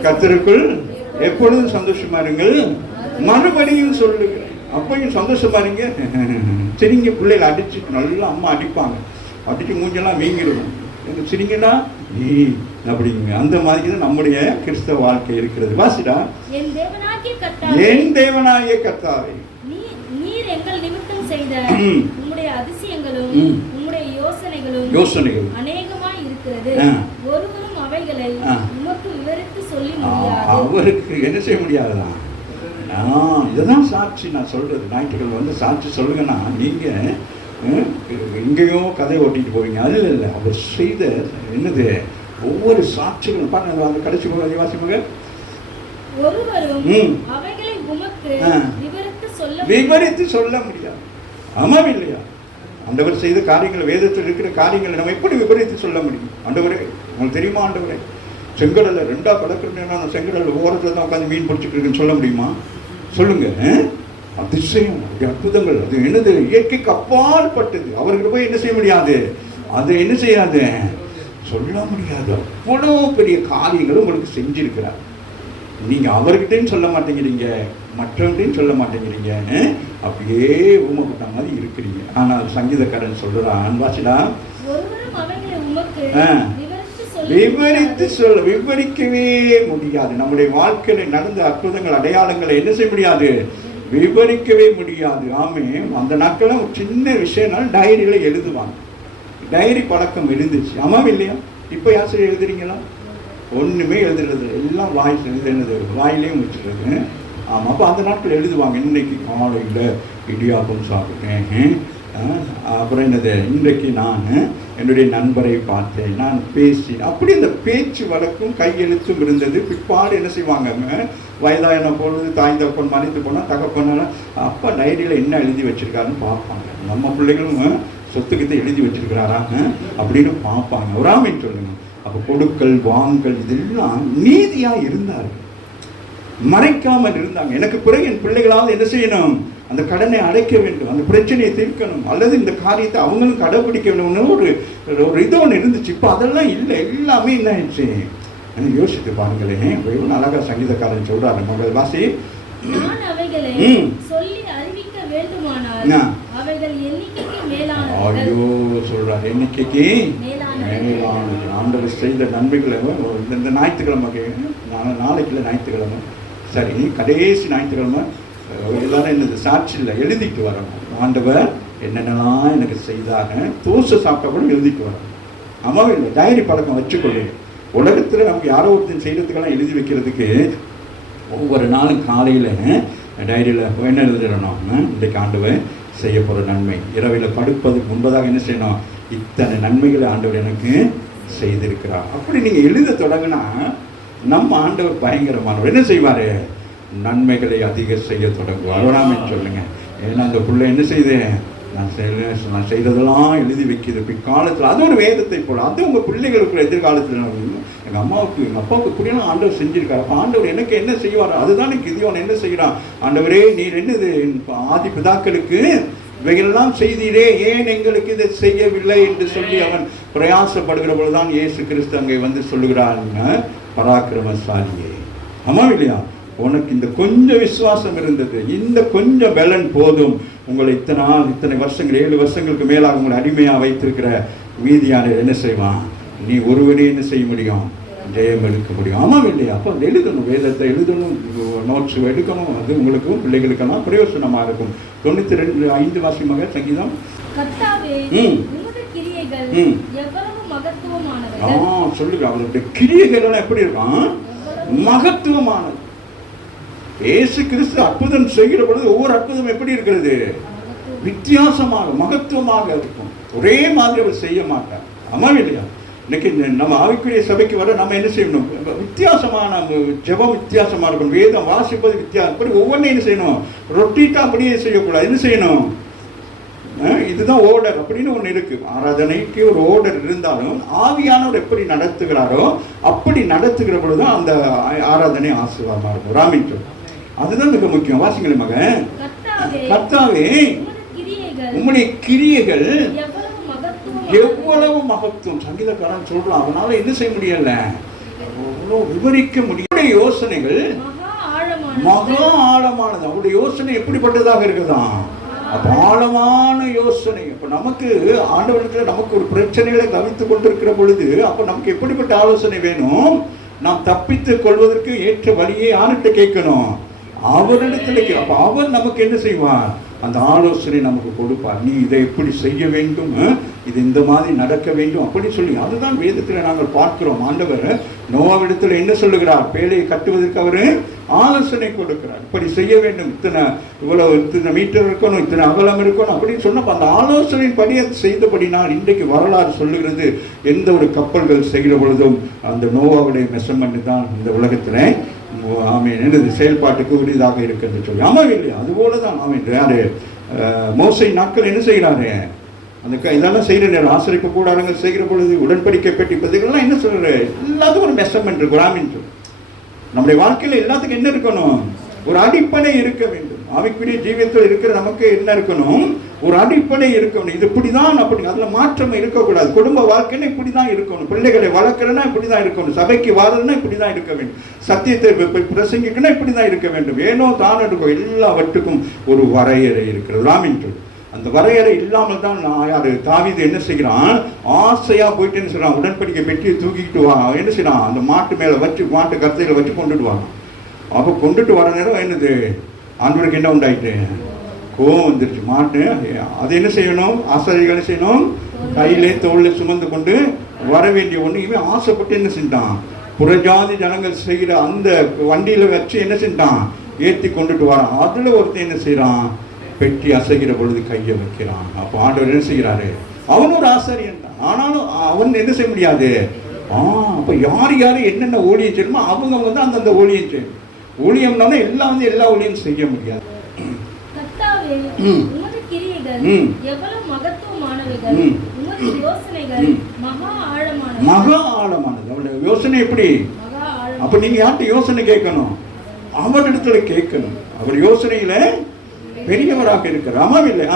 கர்த்தருக்குள் எப்பொழுதும் சந்தோஷமா இருங்கள். மறுபடியும் சொல்லுகிறேன், அப்பையும் சந்தோஷமா இருங்க. சரிங்க, பிள்ளைகளை அடிச்சுட்டு நல்லா அம்மா அடிப்பாங்க, அடிச்சு மூஞ்செல்லாம் வீங்கிடுவோம். சரிங்களா அப்படிங்க. அந்த மாதிரி தான் நம்முடைய கிறிஸ்தவ வாழ்க்கை இருக்கிறது. வாசிடா, என் தேவனாகிய கர்த்தாவே, நீர் எங்கள் நிமித்தம் செய்த உம்முடைய அதிசயங்களும் உம்முடைய யோசனைகளும் அநேகமாய் இருக்கிறது. ஒருவரும் அவைகளை உமக்கு விவரித்து சொல்லி முடியாது. அவருக்கு என்ன செய்ய முடியாதுதான். இதுதான் சாட்சி. நான் சொல்றது, ஞாயிற்றுக்கிழமை வந்து சாட்சி சொல்லுங்கன்னா நீங்க எங்கேயோ கதை ஓட்டிட்டு போவீங்க. அது இல்லை, அவர் செய்த என்னது ஒவ்வொரு சாட்சிகளும் பாருங்க. அந்த கடைசி வாசிப்பாங்க, ஒருவரும் அவைகளை உமக்கு விவரித்து சொல்ல முடியாது. ஆமாம் இல்லையா? ஆண்டவர் செய்த காரியங்கள், வேதத்தில் இருக்கிற காரியங்களை நம்ம எப்படி விவரித்து சொல்ல முடியும்? ஆண்டவரே, உங்களுக்கு தெரியுமா? ஆண்டவரே, செங்கடலை 2ஆ கடற்கரை, செங்கடல் ஓரத்தில் தான் உட்காந்து மீன் பிடிச்சிட்டு இருக்குன்னு சொல்ல முடியுமா? சொல்லுங்க. அதிசயம், அற்புதங்கள், அது என்னது? இயற்கைக்கு அப்பால் பட்டது. அவர்கிட்ட போய் என்ன செய்ய முடியாது? அதை என்ன செய்யாது? சொல்ல முடியாது. அவ்வளோ பெரிய காரியங்களும் உங்களுக்கு செஞ்சிருக்கிறார். நீங்க அவர்கிட்டையும் சொல்ல மாட்டேங்கிறீங்க, மற்றவங்களையும் சொல்ல மாட்டேங்கிறீங்க. அப்படியே ஊமப்பட்ட மாதிரி இருக்கிறீங்க. ஆனால் சங்கீதக்காரன் சொல்றான், வாசிடா, விவரித்து சொல்ல விவரிக்கவே முடியாது. நம்முடைய வாழ்க்கையில நடந்த அற்புதங்கள், அடையாளங்களை என்ன செய்ய முடியாது? விவரிக்கவே முடியாது. ஆமே, அந்த நாட்கள் ஒரு சின்ன விஷயம்னாலும் டைரியில எழுதுவாங்க. டைரி பழக்கம் இருந்துச்சு. ஆமாம் இல்லையா? இப்போ யார் எழுதுறீங்களா? ஒன்றுமே எழுதுறது, எல்லாம் வாய்ஸ் எழுதுனது, வாயிலையும் வச்சுருது. ஆமாம், அப்போ அந்த நாட்கள் எழுதுவாங்க. இன்னைக்கு காலையில் இடியாப்பம் சாப்பிட்டேன், அப்புறம் என்னது, இன்றைக்கு நான் என்னுடைய நண்பரை பார்த்தேன், நான் பேசி, அப்படி இந்த பேச்சு வழக்கும் கையெழுத்தும் இருந்தது. பிற்பாடு என்ன செய்வாங்க? வயதான பொழுது தாய்ந்த பொண்ணு மறைத்து போனால் தகப்பனால அப்பா டைரியில் என்ன எழுதி வச்சிருக்காருன்னு பார்ப்பாங்க. நம்ம பிள்ளைகளும் சொத்துக்கிட்ட எழுதி வச்சிருக்கிறாரா அப்படின்னு பார்ப்பாங்க. ஒரு ஆமைன்னு சொல்லுங்க. அப்போ கொடுக்கல் வாங்கல் இதெல்லாம் நீதியாக இருந்தார்கள், மறைக்காமல் இருந்தாங்க. எனக்கு பிறகு என் பிள்ளைகளாவது என்ன செய்யணும்? அந்த கடனை அடைக்க வேண்டும், அந்த பிரச்சனையை தீர்க்கணும், அல்லது இந்த காரியத்தை அவங்களும் கடைபிடிக்க வேண்டும்னு ஒரு இது ஒன்று இருந்துச்சு. இப்போ அதெல்லாம் இல்லை, எல்லாமே என்ன ஆயிடுச்சு? யோசித்து பாருங்களேன். எவ்வளவு அழகா சங்கீதக்காரன் சொல்றாரு, மகள் வாசி, நான் அவைகளை சொல்லி அறிவிக்க வேண்டுமானால் அவைகள் எண்ணிக்கைக்கு மேலானது. ஐயோ சொல்றாரு, எண்ணிக்கைக்கு மேலானது. ஆண்டவர் செய்த நன்மைகளை இந்த ஞாயிற்றுக்கிழமை, நாளைக்குள்ள ஞாயிற்றுக்கிழமை, சரி கடைசி ஞாயிற்றுக்கிழமை எல்லாரும் என்னது சாட்சியில் எழுதிட்டு வரணும். ஆண்டவர் என்னென்னலாம் எனக்கு செய்தாங்க, தோசை சாப்பிட்டா கூட எழுதிட்டு வரணும். ஆமாவே இல்லை, டைரி பழக்கம் வச்சுக்கொள்ளுங்க. உலகத்தில் நமக்கு யாரோ ஒருத்தன் செய்கிறதுக்கெல்லாம் எழுதி வைக்கிறதுக்கு ஒவ்வொரு நாளும் காலையில் டைரியில் என்ன எழுதிடணும்? இன்றைக்கு ஆண்டவர் செய்ய போகிற நன்மை. இரவில் படுப்பதுக்கு முன்பதாக என்ன செய்யணும்? இத்தனை நன்மைகளை ஆண்டவர் எனக்கு செய்திருக்கிறார். அப்படி நீங்கள் எழுத தொடங்கினா நம்ம ஆண்டவர் பயங்கரமானவர். என்ன செய்வார்? நன்மைகளை அதிக செய்ய தொடங்குவார். வராமல் சொல்லுங்க. ஏன்னா அந்த பிள்ளை என்ன செய்யுது? நான் செய்ததெல்லாம் எழுதி வைக்கிது பிற்காலத்தில். அது ஒரு வேதத்தை போல. அது உங்கள் பிள்ளைகளுக்கு எதிர்காலத்தில் எங்கள் அப்பாவுக்கு இப்படியெல்லாம் ஆண்டவர் செஞ்சிருக்காரு. அப்போ ஆண்டவர் எனக்கு என்ன செய்வார்? அதுதான் கிதியோன் என்ன செய்கிறான்? ஆண்டவரே, நீர் என்னது ஆதி பிதாக்களுக்கு இவைகளெல்லாம் செய்தீரே, ஏன் எங்களுக்கு இதை செய்யவில்லை என்று சொல்லி அவன் பிரயாசப்படுகிற பொழுதுதான் இயேசு கிறிஸ்து அங்கே வந்து சொல்லுகிறாங்க, பராக்கிரமசாலியே. ஆமாம் இல்லையா? உனக்கு இந்த கொஞ்சம் விசுவாசம் இருந்தது, இந்த கொஞ்சம் பலன் போதும், உங்களை இத்தனை வருஷங்கள் 7 வருஷங்களுக்கு மேலாக உங்களை அடிமையாக வைத்திருக்கிற மீதியான என்ன செய்வான்? நீ ஒருவனே என்ன செய்ய முடியும்? ஜெயம் எடுக்க முடியும். ஆமாம் இல்லையா? அப்போ எழுதணும், வேதத்தை எழுதணும், நோட்ஸ் எடுக்கணும். அது உங்களுக்கும் பிள்ளைகளுக்கெல்லாம் பிரயோசனமாக இருக்கும். 92:5 வாசியமாக சங்கீதம். சொல்லுங்க, அவருடைய கிரியைகள் எப்படி இருக்கும்? மகத்துவமானது. இயேசு கிறிஸ்து அற்புதம் செய்கிற பொழுது ஒவ்வொரு அற்புதம் எப்படி இருக்கிறது? வித்தியாசமாக மகத்துவமாக இருக்கும். ஒரே மாதிரி அவர் செய்ய மாட்டார். ஆமாம் இல்லையா? இன்னைக்கு நம்ம ஆவிக்குரிய சபைக்கு வர நம்ம என்ன செய்யணும்? வித்தியாசமான ஜெபம் வித்தியாசமா இருக்கணும், வேதம் வாசிப்பது வித்தியாசம். அப்படி ஒவ்வொன்றும் என்ன செய்யணும்? ரொட்டீட்டா அப்படியே செய்யக்கூடாது. என்ன செய்யணும்? இதுதான் ஓர்டர் அப்படின்னு ஒன்று இருக்கு. ஆராதனைக்கு ஒரு ஓர்டர் இருந்தாலும் ஆவியானவர் எப்படி நடத்துகிறாரோ அப்படி நடத்துகிற பொழுதுதான் அந்த ஆராதனை ஆசீர்வாதமா இருக்கும். ராமின் அதுதான் மிக முக்கியம். வாசிங்களே மகன். கர்த்தாவே உம்முடைய கிரியைகள் எவ்வளவு மகத்துவம். சங்கீதக்காரன் சொல்றான், அவனால என்ன செய்ய முடியல, விவரிக்க முடிய. யோசனைகள் மகா ஆழமானது. அவருடைய யோசனை எப்படிப்பட்டதாக இருக்குதான்? அப்ப ஆழமான யோசனை. அப்ப நமக்கு ஆண்டவரிடத்துல நமக்கு ஒரு பிரச்சனைகளை கவித்துக் கொண்டிருக்கிற பொழுது அப்ப நமக்கு எப்படிப்பட்ட ஆலோசனை வேணும்? நாம் தப்பித்துக் கொள்வதற்கு ஏற்ற வழியை யார்கிட்ட கேட்கணும்? அவரிடத்துல. அப்ப அவர் நமக்கு என்ன செய்வார்? அந்த ஆலோசனை நமக்கு கொடுப்பார். நீ இதை எப்படி செய்ய வேண்டும், இது இந்த மாதிரி நடக்க வேண்டும் அப்படி சொல்லி. அதுதான் வேதத்தில் நாங்கள் பார்க்கிறோம். ஆண்டவர் நோவாவிடத்தில் என்ன சொல்லுகிறார்? பேழையை கட்டுவதற்கு அவர் ஆலோசனை கொடுக்கிறார். இப்படி செய்ய வேண்டும், இத்தனை மீட்டர் இருக்கணும், இத்தனை அகலம் இருக்கணும் அப்படின்னு சொன்னப்ப அந்த ஆலோசனையின் படி அது செய்தபடினால் இன்றைக்கு வரலாறு சொல்லுகிறது, எந்த ஒரு கப்பல்கள் செய்கிற பொழுதும் அந்த நோவாவுடைய மெஷர்மெண்ட் தான் இந்த உலகத்தில் எனது செயல்பாட்டுக்கு உரியதாக இருக்குன்னு சொல்லி. ஆமாம் இல்லையா? அதுபோல தான் யாரு மோசை நாட்கள் என்ன செய்கிறாரு? அந்த இதெல்லாம் செய்கிற நேரம் ஆசிரியப்பு கூடாரங்கள் செய்கிற பொழுது உடன்படிக்கை பெட்டி பதிவுகள்லாம் என்ன சொல்ற? எல்லாத்துக்கும் ஒரு மெஷர்மெண்ட் இருக்கு. ராமின் நம்முடைய வாழ்க்கையில் எல்லாத்துக்கும் என்ன இருக்கணும்? ஒரு அடிப்படை இருக்க வேண்டும். ஆவிக்குரிய ஜீவியத்தில் இருக்கிற நமக்கு என்ன இருக்கணும்? ஒரு அடிப்படை இருக்கணும். இது இப்படிதான் அப்படி, அதுல மாற்றம் இருக்கக்கூடாது. குடும்ப வாழ்க்கைன்னா இப்படிதான் இருக்கணும், பிள்ளைகளை வளர்க்கறனா இப்படிதான் இருக்கணும், சபைக்கு வாரதுன்னா இப்படிதான் இருக்க வேண்டும், சத்தியத்தை பிரசங்கிக்கணும் இப்படிதான் இருக்க வேண்டும். ஏனோ தான் இருக்கும், எல்லாவற்றுக்கும் ஒரு வரையறை இருக்கிறது. ராமின் அந்த வரையறை இல்லாமல் தான் யாரு தாவீது என்ன செய்கிறான்? ஆசையா போயிட்டு என்ன செய்யறான்? உடன்படிக்கை பெட்டியை தூக்கிட்டு வா. என்ன செய்யறான்? அந்த மாட்டு மேல வச்சு, மாட்டு கத்தையில வச்சு கொண்டுட்டு வாங்க. அப்போ கொண்டுட்டு வர நேரம் என்னது? ஆண்டவருக்கு என்ன உண்டாயிட்டு? கோவம் வந்துருச்சு. மாட்டு அது என்ன செய்யணும்? ஆசாரிகள் என்ன செய்யணும்? கையிலே தோல்ல சுமந்து கொண்டு வர வேண்டிய ஒன்று. இவன் ஆசைப்பட்டு என்ன செஞ்சான்? புறஜாதி ஜனங்கள் செய்கிற அந்த வண்டியில வச்சு என்ன செஞ்சான்? ஏற்றி கொண்டுட்டு வரான். அதுல ஒருத்தன் என்ன செய்யறான்? பெட்டி அசைகிற பொழுது கையை வைக்கிறான். அப்போ ஆண்டவர் என்ன செய்கிறாரு? அவன் ஒரு ஆசாரியன் தான், ஆனாலும் அவன் என்ன செய்ய முடியாது. அப்ப யார் யாரு என்னென்ன ஊழியம் செய்யணுமோ அவங்க வந்து அந்தந்த ஊழியம் செய்யணும். ஊழியம்னா எல்லாம் வந்து எல்லா ஊழியம் செய்ய முடியாது. மகா ஆழமானது. அவருடைய யோசனை எப்படி? அப்ப நீங்க யார்கிட்ட யோசனை கேட்கணும்? அவரிடத்துல கேட்கணும். அவர் யோசனையில பெரியவராக இருக்கிறார். ஆமாம் இல்லை?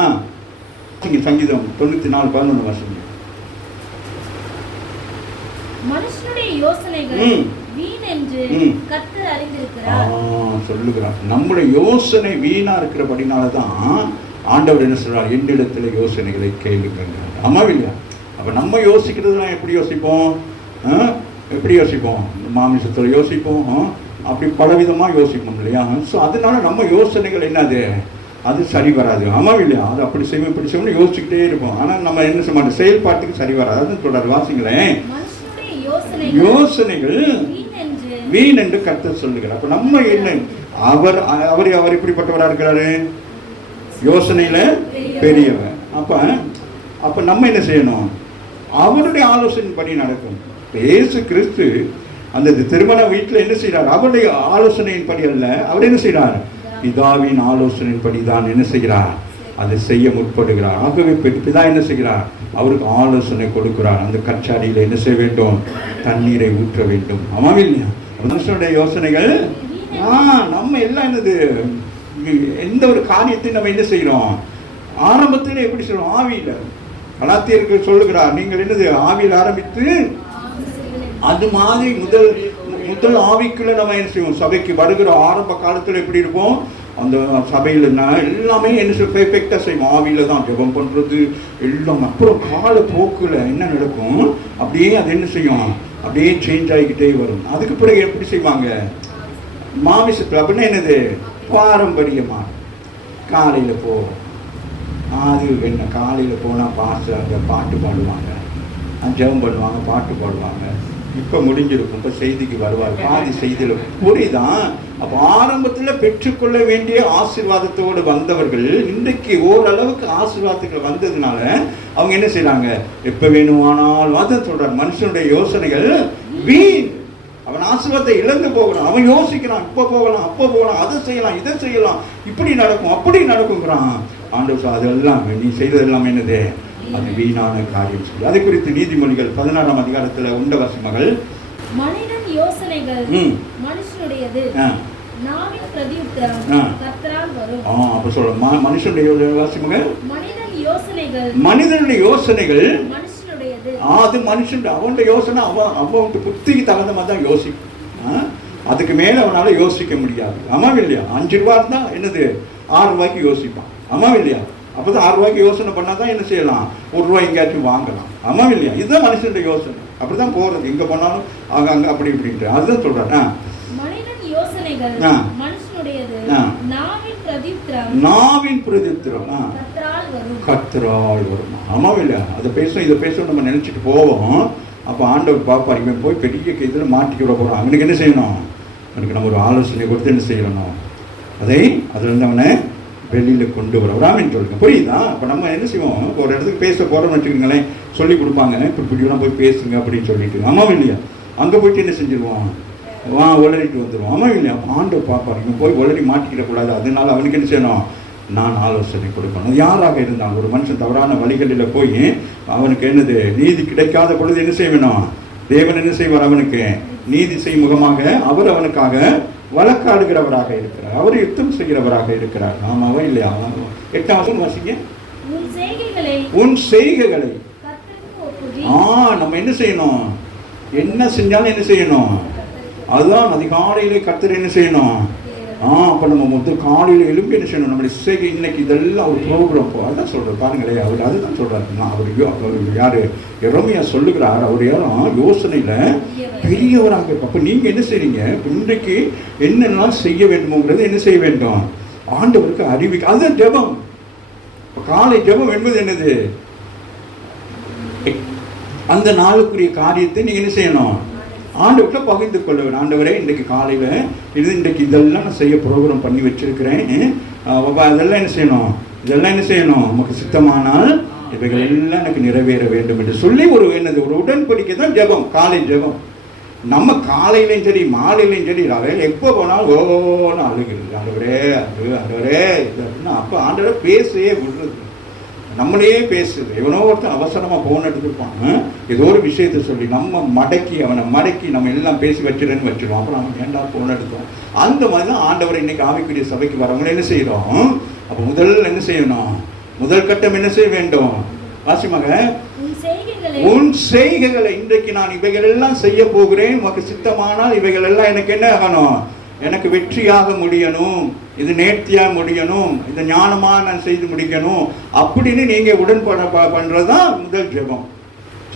சங்கீதம் 94:11 வருஷம். மனுஷனுடைய யோசனைகள் வீண் என்று கர்த்தர் அறிந்திருக்கிறார். சொல்லுகிறார். நம்முடைய யோசனை வீணா இருக்கிறபடினாலதான் ஆண்டவர் என்ன சொல்றார்? என்னிடத்துல யோசனைகளை கேளுங்க. ஆமாம் இல்லையா? அப்ப நம்ம யோசிக்கிறதுலாம் எப்படி யோசிப்போம்? எப்படி யோசிப்போம்? மாமிசத்துல யோசிப்போம், அப்படி பலவிதமா யோசிப்போம் இல்லையா? ஸோ அதனால நம்ம யோசனைகள் என்னது? அது சரி வராது. ஆமாம் இல்லையா? அது அப்படி செய்வோம் இப்படி செய்வோம்னு யோசிச்சுக்கிட்டே இருப்போம். ஆனால் நம்ம என்ன செய்ய மாட்டோம்? செயல்பாட்டுக்கு சரி வராது. அதுன்னு சொல்றாரு. வாசிங்களேன். யோசனைகள் வீண் என்று கர்த்தர் சொல்லுகிறார். அப்ப நம்ம என்ன? அவர் அவர் அவர் எப்படிப்பட்டவராக இருக்கிறாரு? யோசனையில பெரியவர். அப்ப நம்ம என்ன செய்யணும்? அவருடைய ஆலோசனைப்படி நடக்கும். இயேசு கிறிஸ்து அந்த திருமண வீட்டில் என்ன செய்யறார்? அவருடைய ஆலோசனையின்படி அல்ல, அவர் என்ன செய்யறார்? பிதாவின் ஆலோசனையின்படி தான் என்ன செய்கிறார்? அதை செய்ய முற்படுகிறார். ஆகவே பிதா என்ன செய்கிறார்? அவருக்கு ஆலோசனை கொடுக்கிறார். அந்த கச்சாடியில் என்ன செய்ய வேண்டும்? தண்ணீரை ஊற்ற வேண்டும். ஆமாம் இல்லையா? மனுஷனுடைய யோசனைகள் நம்ம எல்லாம் என்னது? எந்த ஒரு காரியத்தையும் நம்ம என்ன செய்யறோம்? ஆரம்பத்தில் எப்படி சொல்றோம்? ஆவியில. கலாத்தியருக்கு சொல்லுகிறார், நீங்கள் என்னது? ஆவியில் ஆரம்பித்து அது மாதிரி முதல் ஆவிக்குள்ள நம்ம என்ன செய்வோம்? சபைக்கு வருகிற ஆரம்ப காலத்தில் எப்படி இருப்போம்? அந்த சபையில் எல்லாமே என்ன பெர்ஃபெக்டாக செய்வோம். ஆவியில தான் ஜெபம் பண்ணுறது எல்லாம். அப்புறம் கால போக்குல என்ன நடக்கும்? அப்படியே அது என்ன செய்யும்? அப்படியே சேஞ்ச் ஆகிக்கிட்டே வரும். அதுக்கு பிறகு எப்படி செய்வாங்க? மாமிசத்தில் அப்படின்னா என்னது? பாரம்பரியமா காலையில் போவோம். அது என்ன? காலையில் போனால் பாட்டு பாடுவாங்க, ஜெபம் பண்ணுவாங்க, பாட்டு பாடுவாங்க. இப்போ முடிஞ்சிருக்கும். இப்போ செய்திக்கு வருவார். பாதி செய்தியில் புரியுதான்? அப்போ ஆரம்பத்தில் பெற்றுக்கொள்ள வேண்டிய ஆசீர்வாதத்தோடு வந்தவர்கள் இன்றைக்கு ஓரளவுக்கு ஆசீர்வாதத்துக்கு வந்ததுனால அவங்க என்ன செய்யறாங்க? எப்ப வேணுமானால் வாதம் சொல்றாங்க. மனுஷனுடைய யோசனைகள் வீண். அவன் ஆசீர்வாதத்தை இழந்து போகணும். அவன் யோசிக்கிறான், இப்ப போகலாம், அப்போ போகலாம், அதை செய்யலாம், இதை செய்யலாம், இப்படி நடக்கும், அப்படி நடக்குங்கிறான். ஆண்டவர் அதெல்லாம் நீ செய்ததெல்லாம் என்னது? அது வீணான காரியம் சொல்லி. அதை குறித்து நீதிமொழிகள் 16ஆம் அதிகாரத்துல உண்டவசமகள், மனிதன் யோசனைகள் மனுஷனுடையது, நாவின் பிரதியுத்தரம் கர்த்தரால் வரும். அப்ப சொல்ற மனுஷனுடைய வாசிமகள், மனிதனுடைய யோசனைகள் மனுஷனுடையது. அது மனுஷன் அவனுடைய யோசனை அவன் புத்திக்கு தகுந்த மாதிரி தான் யோசிக்கும். அதுக்கு மேல அவனால யோசிக்க முடியாது. ஆமாம் இல்லையா? 5 ரூபா இருந்தா என்னது 6 ரூபாய்க்கு யோசிப்பான். ஆமாம் இல்லையா? அப்பதான் 6 ரூபாய்க்கு யோசனை பண்ணாதான் என்ன செய்யலாம்? 1 ரூபாய் எங்கேயாச்சும் வாங்கலாம். ஆமாம் இல்லையா? இதுதான் மனுஷனுடைய யோசனை. அப்படிதான் போறது. எங்க போனாலும் அங்க அப்படி இப்படின்ட்டு அதுதான் சொல்றேன். நாவின் பிரதித்திரம் கர்த்தரால் வரும். ஆமாம் இல்லையா? அதை பேசும் இதை பேசும் நம்ம நினைச்சிட்டு போவோம். அப்போ ஆண்டவர் பாப்பார், இவன் போய் பெரிய இதில் மாட்டிக்க விட போகிறான். அவனுக்கு என்ன செய்யணும்? அவனுக்கு நம்ம ஒரு ஆலோசனை கொடுத்து என்ன செய்யணும்? அதுலேருந்து அவனை வெளியில் கொண்டு வர வராமின்னு சொல்லுங்க. புரியுதா? அப்போ நம்ம என்ன செய்வோம்? ஒரு இடத்துக்கு பேச போகிறோம்னு வச்சுக்கோங்களேன், சொல்லி கொடுப்பாங்க, இப்படிலாம் போய் பேசுங்க அப்படின்னு சொல்லிட்டு. ஆமாம் இல்லையா? அங்கே போயிட்டு என்ன செஞ்சிருவோம்? உளறிட்டு வந்துடுவோம். ஆமாம் இல்லையா? ஆண்டவர் பார்ப்பார், இவன் போய் உளறி மாட்டிக்கிடக்கூடாது. அதனால அவனுக்கு என்ன செய்யணும்? நான் ஆலோசனை கொடுக்கணும். யாராக இருந்தாலும் ஒரு மனுஷன் தவறான வழிகளில் போய் அவனுக்கு என்னது நீதி கிடைக்காத பொழுது என்ன செய்ய வேணும்? தேவன் என்ன செய்வார்? அவனுக்கு நீதி செய்யும் முகமாக அவர் அவனுக்காக வழக்காடுகிறவராக இருக்கிறார். அவர் யுத்தம் செய்கிறவராக இருக்கிறார். ஆமாவா இல்லையா? 8ஆம் வசனம் வாசிங்க. உன் செய்கைகளை நம்ம என்ன செய்யணும்? என்ன செஞ்சாலும் என்ன செய்யணும்? அதுதான் அதிகாலையிலே கர்த்தர் என்ன செய்யணும்? அப்போ நம்ம முதல் காலையில் எழுப்பி என்ன செய்யணும்? நம்மளுடைய செய்கை இன்னைக்கு இதெல்லாம் ஒரு ப்ரோக்ராம் போ. அதான் சொல்கிறார் பாருங்களேன். அவர் அதுதான் சொல்கிறாருன்னா அவர் யார்? எரேமியா சொல்லுகிறார். அவர் யாரும் யோசனையில் பெரியவராக இருக்கும். அப்போ நீங்கள் என்ன செய்றீங்க? இன்றைக்கு என்னெல்லாம் செய்ய வேண்டுமோங்கிறது என்ன செய்ய வேண்டும்? ஆண்டவருக்கு அறிவிக்க. அதுதான் ஜெபம். காலை ஜெபம் என்பது என்னது? அந்த நாளுக்குரிய காரியத்தை நீங்கள் என்ன செய்யணும்? ஆண்டவர்கிட்ட பகிர்ந்து கொள்ள வேண்டும். ஆண்டவரே, இன்றைக்கு காலையில் இன்றைக்கு இதெல்லாம் நான் செய்ய ப்ரோக்ராம் பண்ணி வச்சிருக்கிறேன். அதெல்லாம் என்ன செய்யணும்? இதெல்லாம் என்ன செய்யணும்? நமக்கு சித்தமானால் இவைகள் எல்லாம் எனக்கு நிறைவேற வேண்டும் என்று சொல்லி ஒரு என்னது ஒரு உடன்படிக்கை தான் ஜெபம். காலை ஜெபம். நம்ம காலையிலையும் சரி மாலையிலையும் சரி அவையில் எப்போ போனாலும் ஓன்னு அழுகிறது. ஆண்டவரே ஆண்டவரே அப்படின்னா அப்போ ஆண்டவரை பேசவே விடுறது. நம்மளே பேசுது. எவனோ ஒருத்தன் அவசரமாக ஃபோன் எடுத்துருப்பான், ஏதோ ஒரு விஷயத்தை சொல்லி நம்ம அவனை மடக்கி நம்ம எல்லாம் பேசி வச்சிடன்னு வச்சிடுவோம். அப்புறம் அவன் ஏன்டா ஃபோன் எடுத்தோம். அந்த மாதிரி தான் ஆண்டவர் இன்னைக்கு ஆவிக்குரிய சபைக்கு வரவங்களை என்ன செய்யறோம்? அப்போ முதல்ல என்ன செய்யணும்? முதல் கட்டம் என்ன செய்ய வேண்டும்? வாசிமாக உன் செய்கைகளை இன்றைக்கு நான் இவைகள் எல்லாம் செய்ய போகிறேன், உனக்கு சித்தமானால் இவைகள் எல்லாம் எனக்கு என்ன ஆகணும்? எனக்கு வெற்றியாக முடியணும், இது நேர்த்தியாக முடியணும், இது ஞானமாக நான் செய்து முடிக்கணும் அப்படின்னு நீங்கள் உடன்பட பண்ணுறதுதான் முதல் ஜெபம்.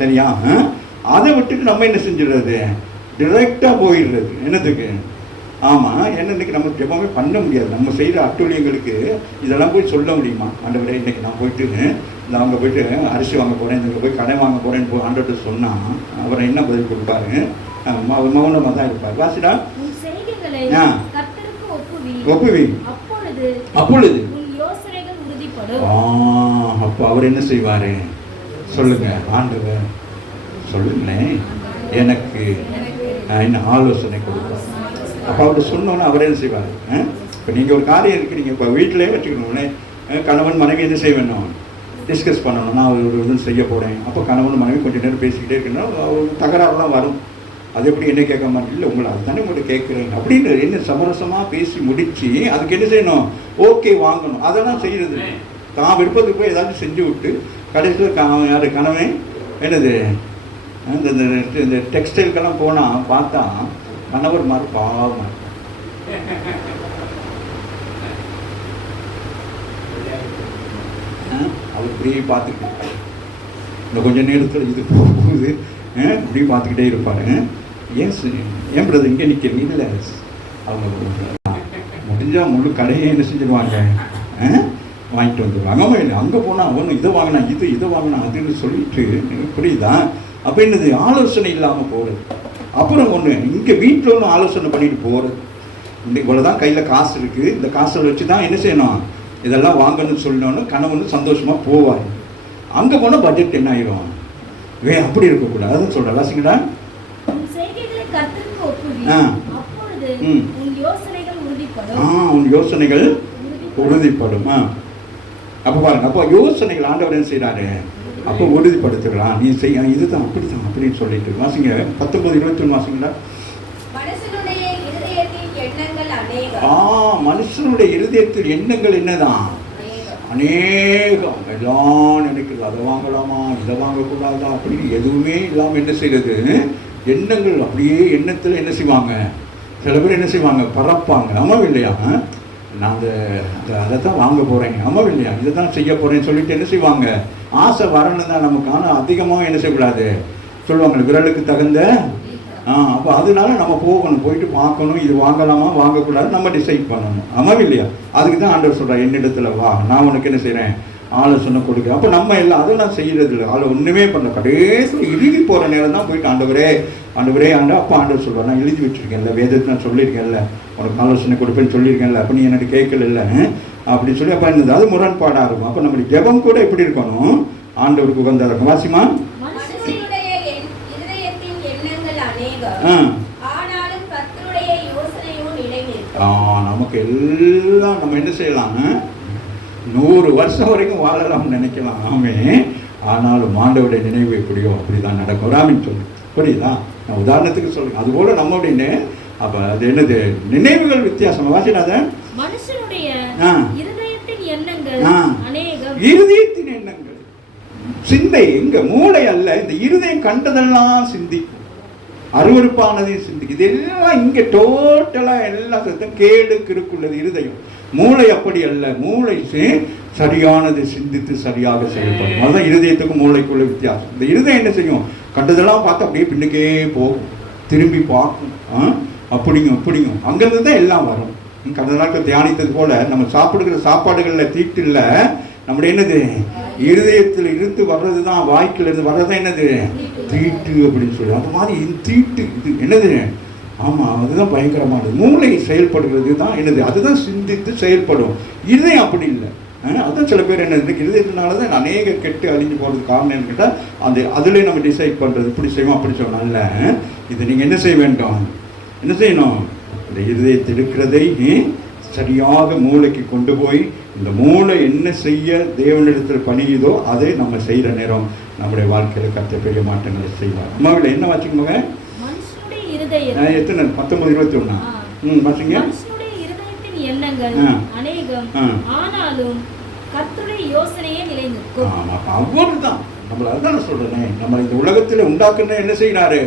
சரியா? அதை விட்டுட்டு நம்ம என்ன செஞ்சிடுறது? டிரெக்டாக போயிடுறது. என்னத்துக்கு? ஆமாம், இன்னைக்கு நம்ம ஜெபமே பண்ண முடியாது. நம்ம செய்கிற அட்டூழியங்களுக்கு இதெல்லாம் போய் சொல்ல முடியுமா? ஆண்டவரே, இன்னைக்கு நான் போயிட்டு அங்கே போயிட்டு அரிசி வாங்க போகிறேன், இங்கே போய் கடை வாங்க போகிறேன்னு போய் ஆண்டவர்கிட்ட சொன்னால் அவரை என்ன பதில் கொடுப்பாரு? மௌனமாக தான் இருப்பார். வாசிடா ஒப்புவி. அப்பொழுது அப்போ அவர் என்ன செய்வாரு? சொல்லுங்க ஆண்டவர், சொல்லுங்களேன், எனக்கு என்ன ஆலோசனை கொடுப்பார். அப்போ அவர் சொன்னோன்னா அவர் என்ன செய்வார்? இப்போ நீங்கள் ஒரு காரியம் இருக்கிறீங்க, இப்போ வீட்டிலே வச்சுக்கணும்னே, கணவன் மனைவி என்ன செய்ய வேணும்? டிஸ்கஸ் பண்ணணும். நான் ஒரு இது செய்ய போகிறேன். அப்போ கணவன் மனைவி கொஞ்சம் நேரம் பேசிக்கிட்டே இருக்கணும். தகராறுலாம் வரும். அது எப்படி என்ன கேட்க மாட்டேன்? இல்லை, உங்களை அதுதானே உங்கள்கிட்ட கேட்குறேன் அப்படின்னு என்ன சமரசமாக பேசி முடித்து அதுக்கு என்ன செய்யணும்? ஓகே வாங்கணும். அதெல்லாம் செய்கிறது. தான் விருப்பத்துக்கு போய் ஏதாச்சும் செஞ்சு விட்டு கடைசியில் யார் கணவன் என்னது இந்த டெக்ஸ்டைலுக்கெல்லாம் போனால் பார்த்தா கணவர் மாதிரி பாவமாக அவர் இப்படியே பார்த்துக்கிட்டு இந்த கொஞ்சம் நேரத்தில் இது போகுது இப்படி பார்த்துக்கிட்டே இருப்பாரு. ஏன் பிரதர் இங்கே நிற்கிறீங்க? இல்லை, அவங்க முடிஞ்சால் முழு கடையை என்ன செஞ்சிருவாங்க? வாங்கிட்டு வந்துடுவாங்க. ஆமாம் இல்லை, அங்கே போனால் ஒன்று இதை வாங்கினா இதை வாங்கினா அதுன்னு சொல்லிட்டு புரியுதா? அப்போ என்னது? ஆலோசனை இல்லாமல் போகிறது. அப்புறம் ஒன்று இங்கே வீட்டில் ஒன்று ஆலோசனை பண்ணிட்டு போகிறது. இவ்வளோதான் கையில் காசு இருக்குது, இந்த காசை வச்சு தான் என்ன செய்யணும், இதெல்லாம் வாங்கணும்னு சொல்லணும்னு கணவன் சந்தோஷமாக போவார். அங்கே போனால் பட்ஜெட் என்ன ஆயிரும், அப்படி இருக்கக்கூடாது. அதான் சொல்கிறேன், வாசிங்கடா. உன் யோசனைகள் உறுதிப்படும். அப்போ பாருங்க, அப்போ யோசனைகள் ஆண்டவர் என்ன செய்கிறாரு, அப்போ உறுதிப்படுத்துகிறான். நீ செய்ய இதுதான் அப்படித்தான் அப்படின்னு சொல்லிட்டு வாசிங்க. 19:21 வாசிங்களா. மனுஷனுடைய இருதயத்தில் எண்ணங்கள் என்னதான், அநேகம். எல்லாம் நினைக்கிறது, அதை வாங்கலாமா இதை வாங்கக்கூடாதா அப்படின்னு எதுவுமே இல்லாமல் என்ன செய்யறது, எண்ணங்கள் அப்படியே எண்ணத்தில் என்ன செய்வாங்க, சில பேர் என்ன செய்வாங்க, பறப்பாங்க. ஆமாம் இல்லையா, நான் அதை தான் வாங்க போகிறேன், ஆமாம் இல்லையா, இதை தான் செய்ய போகிறேன்னு சொல்லிட்டு என்ன செய்வாங்க, ஆசை வரணும் தான் நமக்கு. ஆனால் அதிகமாக என்ன செய்யக்கூடாது சொல்லுவாங்க, விரலுக்கு தகுந்த. அப்போ அதனால நம்ம போகணும், போயிட்டு பார்க்கணும், இது வாங்கலாமா வாங்கக்கூடாது, நம்ம டிசைட் பண்ணணும். ஆமாம் இல்லையா, அதுக்கு தான் ஆண்டவர் சொல்கிறேன், என்னிடத்துல வா, நான் உனக்கு என்ன செய்கிறேன், ஆலோசனை கொடுக்க. அப்போ நம்ம எல்லாம் அதெல்லாம் செய்கிறது இல்லை, அதில் ஒன்றுமே பண்ண. கடைசியில் இறுதி போகிற நேரம் தான் போயிட்டு ஆண்டவரே அப்போ ஆண்டவர் சொல்வார், நான் எழுதி வச்சுருக்கேன்ல, வேதத்தை நான் சொல்லியிருக்கேன்ல, உனக்கு ஆலோசனை கொடுப்பேன்னு சொல்லியிருக்கேன்ல, அப்போ நீ எனக்கு கேட்கல அப்படின்னு சொல்லி அப்போ என்னது, அது முரண்பாடாக இருக்கும். அப்போ நம்மளுடைய ஜெபம் கூட எப்படி இருக்கணும், ஆண்டவருக்கு உகந்தா இருக்கும். வாசிமா. நமக்கு எல்லாம் நம்ம என்ன செய்யலாம், 100 வருஷம் வரைக்கும் வாழலாம்னு நினைக்கலாம். ஆமே, ஆனாலும் ஆண்டவருடைய நினைவு எப்படியோ அப்படிதான் நடக்கும். ராமின்னு சொல்லு, புரியுதா? நான் உதாரணத்துக்கு சொல்லுங்க. அதுபோல நம்மளுடைய அப்ப அது என்னது, நினைவுகள் வித்தியாசம். வாசிடாத. இருதயத்தின் எண்ணங்கள், சிந்தை எங்க, மூளை அல்ல. இந்த இருதயம் கண்டதெல்லாம் சிந்திக்கும், அருவருப்பானதையும் சிந்திக்கும். இதெல்லாம் இங்க டோட்டலா எல்லாம் சத்தம் கேடுக்கு இருக்குள்ளது இருதயம். மூளை அப்படி அல்ல, மூளை சரியானதை சிந்தித்து சரியாக செயல்படும். அதுதான் இருதயத்துக்கும் மூளைக்குள்ள வித்தியாசம். இந்த இருதயம் என்ன செய்யும், கண்டதெல்லாம் பார்த்து அப்படியே பின்னுக்கே போகும், திரும்பி பார்க்கும், அப்படியும் அங்கிருந்து தான் எல்லாம் வரும். கடந்த நாட்கள் தியானித்தது போல நம்ம சாப்பிடுகிற சாப்பாடுகளில் தீட்டு இல்லை, நம்முடைய என்னது, இருதயத்தில் இருந்து வர்றது தான், வாய்க்கில் இருந்து வர்றதுதான் என்னது, தீட்டு அப்படின்னு சொல்லி. அது மாதிரி தீட்டு இது என்னது, ஆமாம், அதுதான் பயங்கரமானது. மூளை செயல்படுகிறது தான் என்னது, அதுதான் சிந்தித்து செயல்படும். இருதயம் அப்படி இல்லை. அதுதான் சில பேர் என்ன, இருதயத்தினால தான் அநேக கெட்டு அழிஞ்சு போகிறதுக்கு காரணம் என்னன்னு கேட்டால், அந்த அதிலே நம்ம டிசைட் பண்ணுறது, இப்படி செய்வோம் அப்படி செய்வோம். நல்ல இதை நீங்கள் என்ன செய்ய வேண்டும், என்ன செய்யணும், இந்த இருதயத்தில் இருக்கிறதை சரியாக மூளைக்கு கொண்டு போய், இந்த மூளை என்ன செய்ய தேவனிடத்தில் பணியுதோ அதை நம்ம செய்கிற நேரம் நம்முடைய வாழ்க்கையில் கர்த்தர் பெரிய மாற்றங்களை செய்வார். அம்மாவில் என்ன வாசிக்கோங்க, எத்தனை 19:21 வாசிங்க. அவர்தான் நம்மள, அதான் சொல்றேன், நம்ம இந்த உலகத்தில் உண்டாக்குன என்ன செய்யறாரு,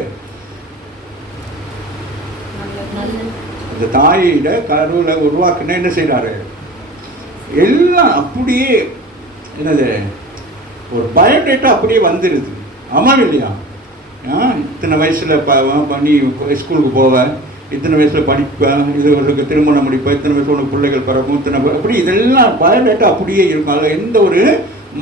இந்த தாயிட கருவில உருவாக்குன என்ன செய்யறாரு, எல்லாம் அப்படியே என்னது, ஒரு பயோடேட்டா அப்படியே வந்துடுது. ஆமா இல்லையா, இத்தனை வயசுல பண்ணி ஸ்கூலுக்கு போவேன், இத்தனை வயசுல படிப்பேன், இது திருமணம் முடிப்பேன், இத்தனை வயசுல உனக்கு பிள்ளைகள் பிறக்கும், இத்தனை அப்படி இதெல்லாம் பயோடேட்டா அப்படியே இருக்கும். அதில் எந்த ஒரு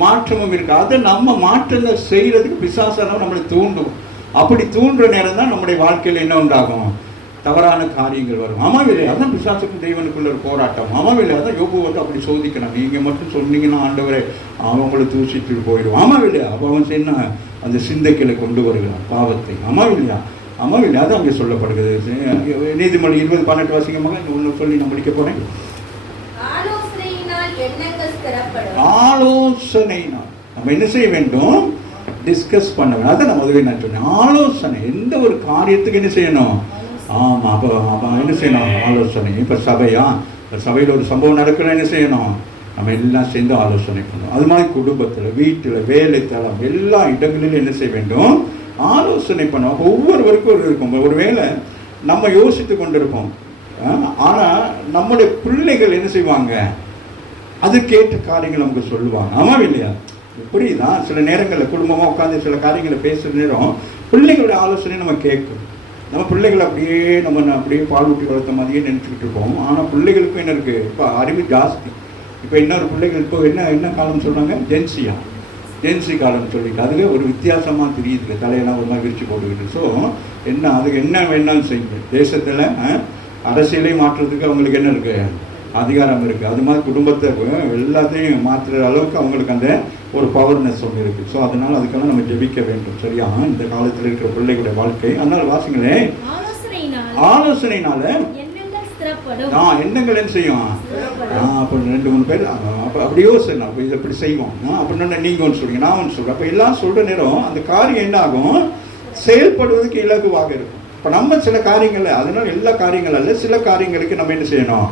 மாற்றமும் இருக்கு. அதை நம்ம மாற்றங்கள் செய்யறதுக்கு பிசாசானவன் நம்மளை தூண்டும். அப்படி தூண்டுற நேரம் தான் நம்முடைய வாழ்க்கையில் என்ன உண்டாகும், தவறான காரியங்கள் வரும். ஆமாவில்லை, அதான் பிசாசுக்கும் தெய்வனுக்குள்ள ஒரு போராட்டம். ஆமாவில்லை, அதான் யோபு வந்து அப்படி சோதிக்கணும். நீங்கள் மட்டும் சொன்னீங்கன்னா ஆண்டவரை அவங்கள தூசிட்டு போயிடுவோம். ஆமாவில்லை, அப்போ அவன் என்ன அந்த சிந்தைகளை கொண்டு வருகிறான் பாவத்தை. ஆமாவில்லையா, ஆமாவில்லை, அதான் அங்கே சொல்லப்படுகிறது. நீதிமொழி 20:18 வாசிக்கமாக ஒன்று சொல்லி நான் முடிக்க போகிறேன். ஆலோசனையினால் நம்ம என்ன செய்ய வேண்டும், டிஸ்கஸ் பண்ண வேண்டும். அதான் நம்ம முதவே நான் சொன்னேன், ஆலோசனை. எந்த ஒரு காரியத்துக்கு என்ன செய்யணும், ஆமாம், அப்போ என்ன செய்யணும், ஆலோசனை. இப்போ சபையில் ஒரு சம்பவம் நடக்கணும், என்ன செய்யணும், நம்ம எல்லாம் சேர்ந்து ஆலோசனை பண்ணணும். அது மாதிரி குடும்பத்தில், வீட்டில், வேலைத்தளம், எல்லா இடங்களிலும் என்ன செய்ய வேண்டும், ஆலோசனை பண்ணோம். அப்போ ஒவ்வொருவருக்கும் ஒரு இருக்கும். ஒரு வேளை நம்ம யோசித்து கொண்டிருப்போம், ஆனால் நம்முடைய பிள்ளைகள் என்ன செய்வாங்க, அதுக்கேற்ற காரியங்கள் நமக்கு சொல்லுவாங்க. ஆமாம் இல்லையா, புரியுதான்? சில நேரங்களில் குடும்பமாக உட்காந்து சில காரியங்களை பேசுகிற நேரம் பிள்ளைகளுடைய ஆலோசனை நம்ம கேட்கும். நம்ம பிள்ளைகள் நம்ம அப்படியே பால் ஊட்டி வளர்த்த மாதிரியே நினச்சிக்கிட்டு இருப்போம். ஆனால் பிள்ளைகளுக்கும் என்ன இருக்குது, இப்போ அறிவு ஜாஸ்தி. இப்போ இன்னொரு பிள்ளைகள் இப்போ என்ன காலம் சொல்கிறாங்க, ஜென்சி காலம்னு சொல்லிட்டு அதுவே ஒரு வித்தியாசமாக தெரியுது. தலையெல்லாம் ஒரு மாதிரி விரிச்சு போட்டுக்கிட்டு. ஸோ அதுக்கு என்ன வேணாலும் செய்யுங்க. தேசத்தில் அரசியலை மாற்றுறதுக்கு அவங்களுக்கு என்ன இருக்கு? அதிகாரம் இருக்குது. அது மாதிரி குடும்பத்தை எல்லாத்தையும் மாற்றுற அளவுக்கு அவங்களுக்கு அந்த ஒரு பவர்னஸ் ஒன்று இருக்குது. ஸோ அதனால் அதுக்கெல்லாம் நம்ம ஜெபிக்க வேண்டும். சரியா? இந்த காலத்தில் இருக்கிற பிள்ளைகளுடைய வாழ்க்கை. அதனால் வாசிங்களே, ஆலோசனைனால எண்ணங்கள் என்ன செய்யும்? அப்போ 2-3 பேர் அப்போ அப்படி யோசனை, அப்போ இதை எப்படி செய்வோம் அப்படின்னு நீங்கள் ஒன்று சொல்லுங்க, நான் ஒன்று சொல்கிறேன். அப்போ எல்லாம் சொல்கிற நேரம் அந்த காரியம் என்ன ஆகும்? செயல்படுவதற்கு இலகுவாக இருக்கும். இப்போ நம்ம சில காரியங்கள், அதனால் எல்லா காரியங்கள் அல்ல, சில காரியங்களுக்கு நம்ம என்ன செய்யணும்?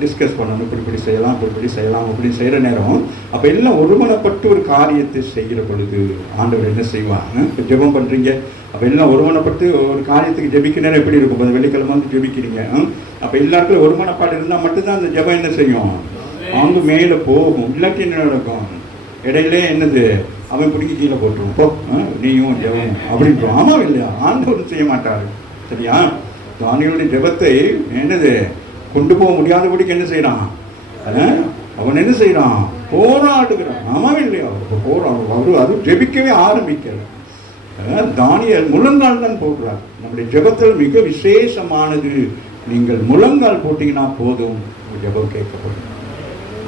டிஸ்கஸ் பண்ணணும். இப்படி செய்யலாம், இப்படி செய்யலாம் அப்படின்னு செய்கிற நேரம் அப்போ எல்லாம் ஒருமனப்பட்டு ஒரு காரியத்தை செய்கிற பொழுது ஆண்டவர் என்ன செய்வாங்க? இப்போ ஜெபம் பண்ணுறீங்க, அப்போ எல்லாம் ஒருமனப்பட்டு ஒரு காரியத்துக்கு ஜெபிக்க நேரம் எப்படி இருக்கும்? அது வெள்ளிக்கிழமை வந்து ஜெபிக்கிறீங்க. அப்போ எல்லாருக்கும் ஒருமனப்பாடு இருந்தால் மட்டும்தான் அந்த ஜெபம் என்ன செய்யும்? அவங்க மேலே போகும். இல்லாட்டி என்ன நடக்கும்? இடையிலே என்னது? அவன் பிடிக்க கீழே போட்டுருவோம், போ நீயும் ஜெபம் அப்படின்றோம். ஆமாம் இல்லையா? ஆண்டவர் செய்ய மாட்டார். சரியா? தானியேலுடைய ஜெபத்தை என்னது கொண்டு போக முடியாதபடிக்கு என்ன செய்யறான்? அவன் என்ன செய்யறான்? போராடுகிறான். ஆமாம் இல்லையா? அவரு அது ஜெபிக்கவே ஆரம்பிக்கிறார். தானியேல் முழங்கால் தான் போடுறார். நம்முடைய ஜெபத்தில் மிக விசேஷமானது, நீங்கள் முழங்கால் போட்டீங்கன்னா போதும், ஜெபம் கேட்கப்படும்.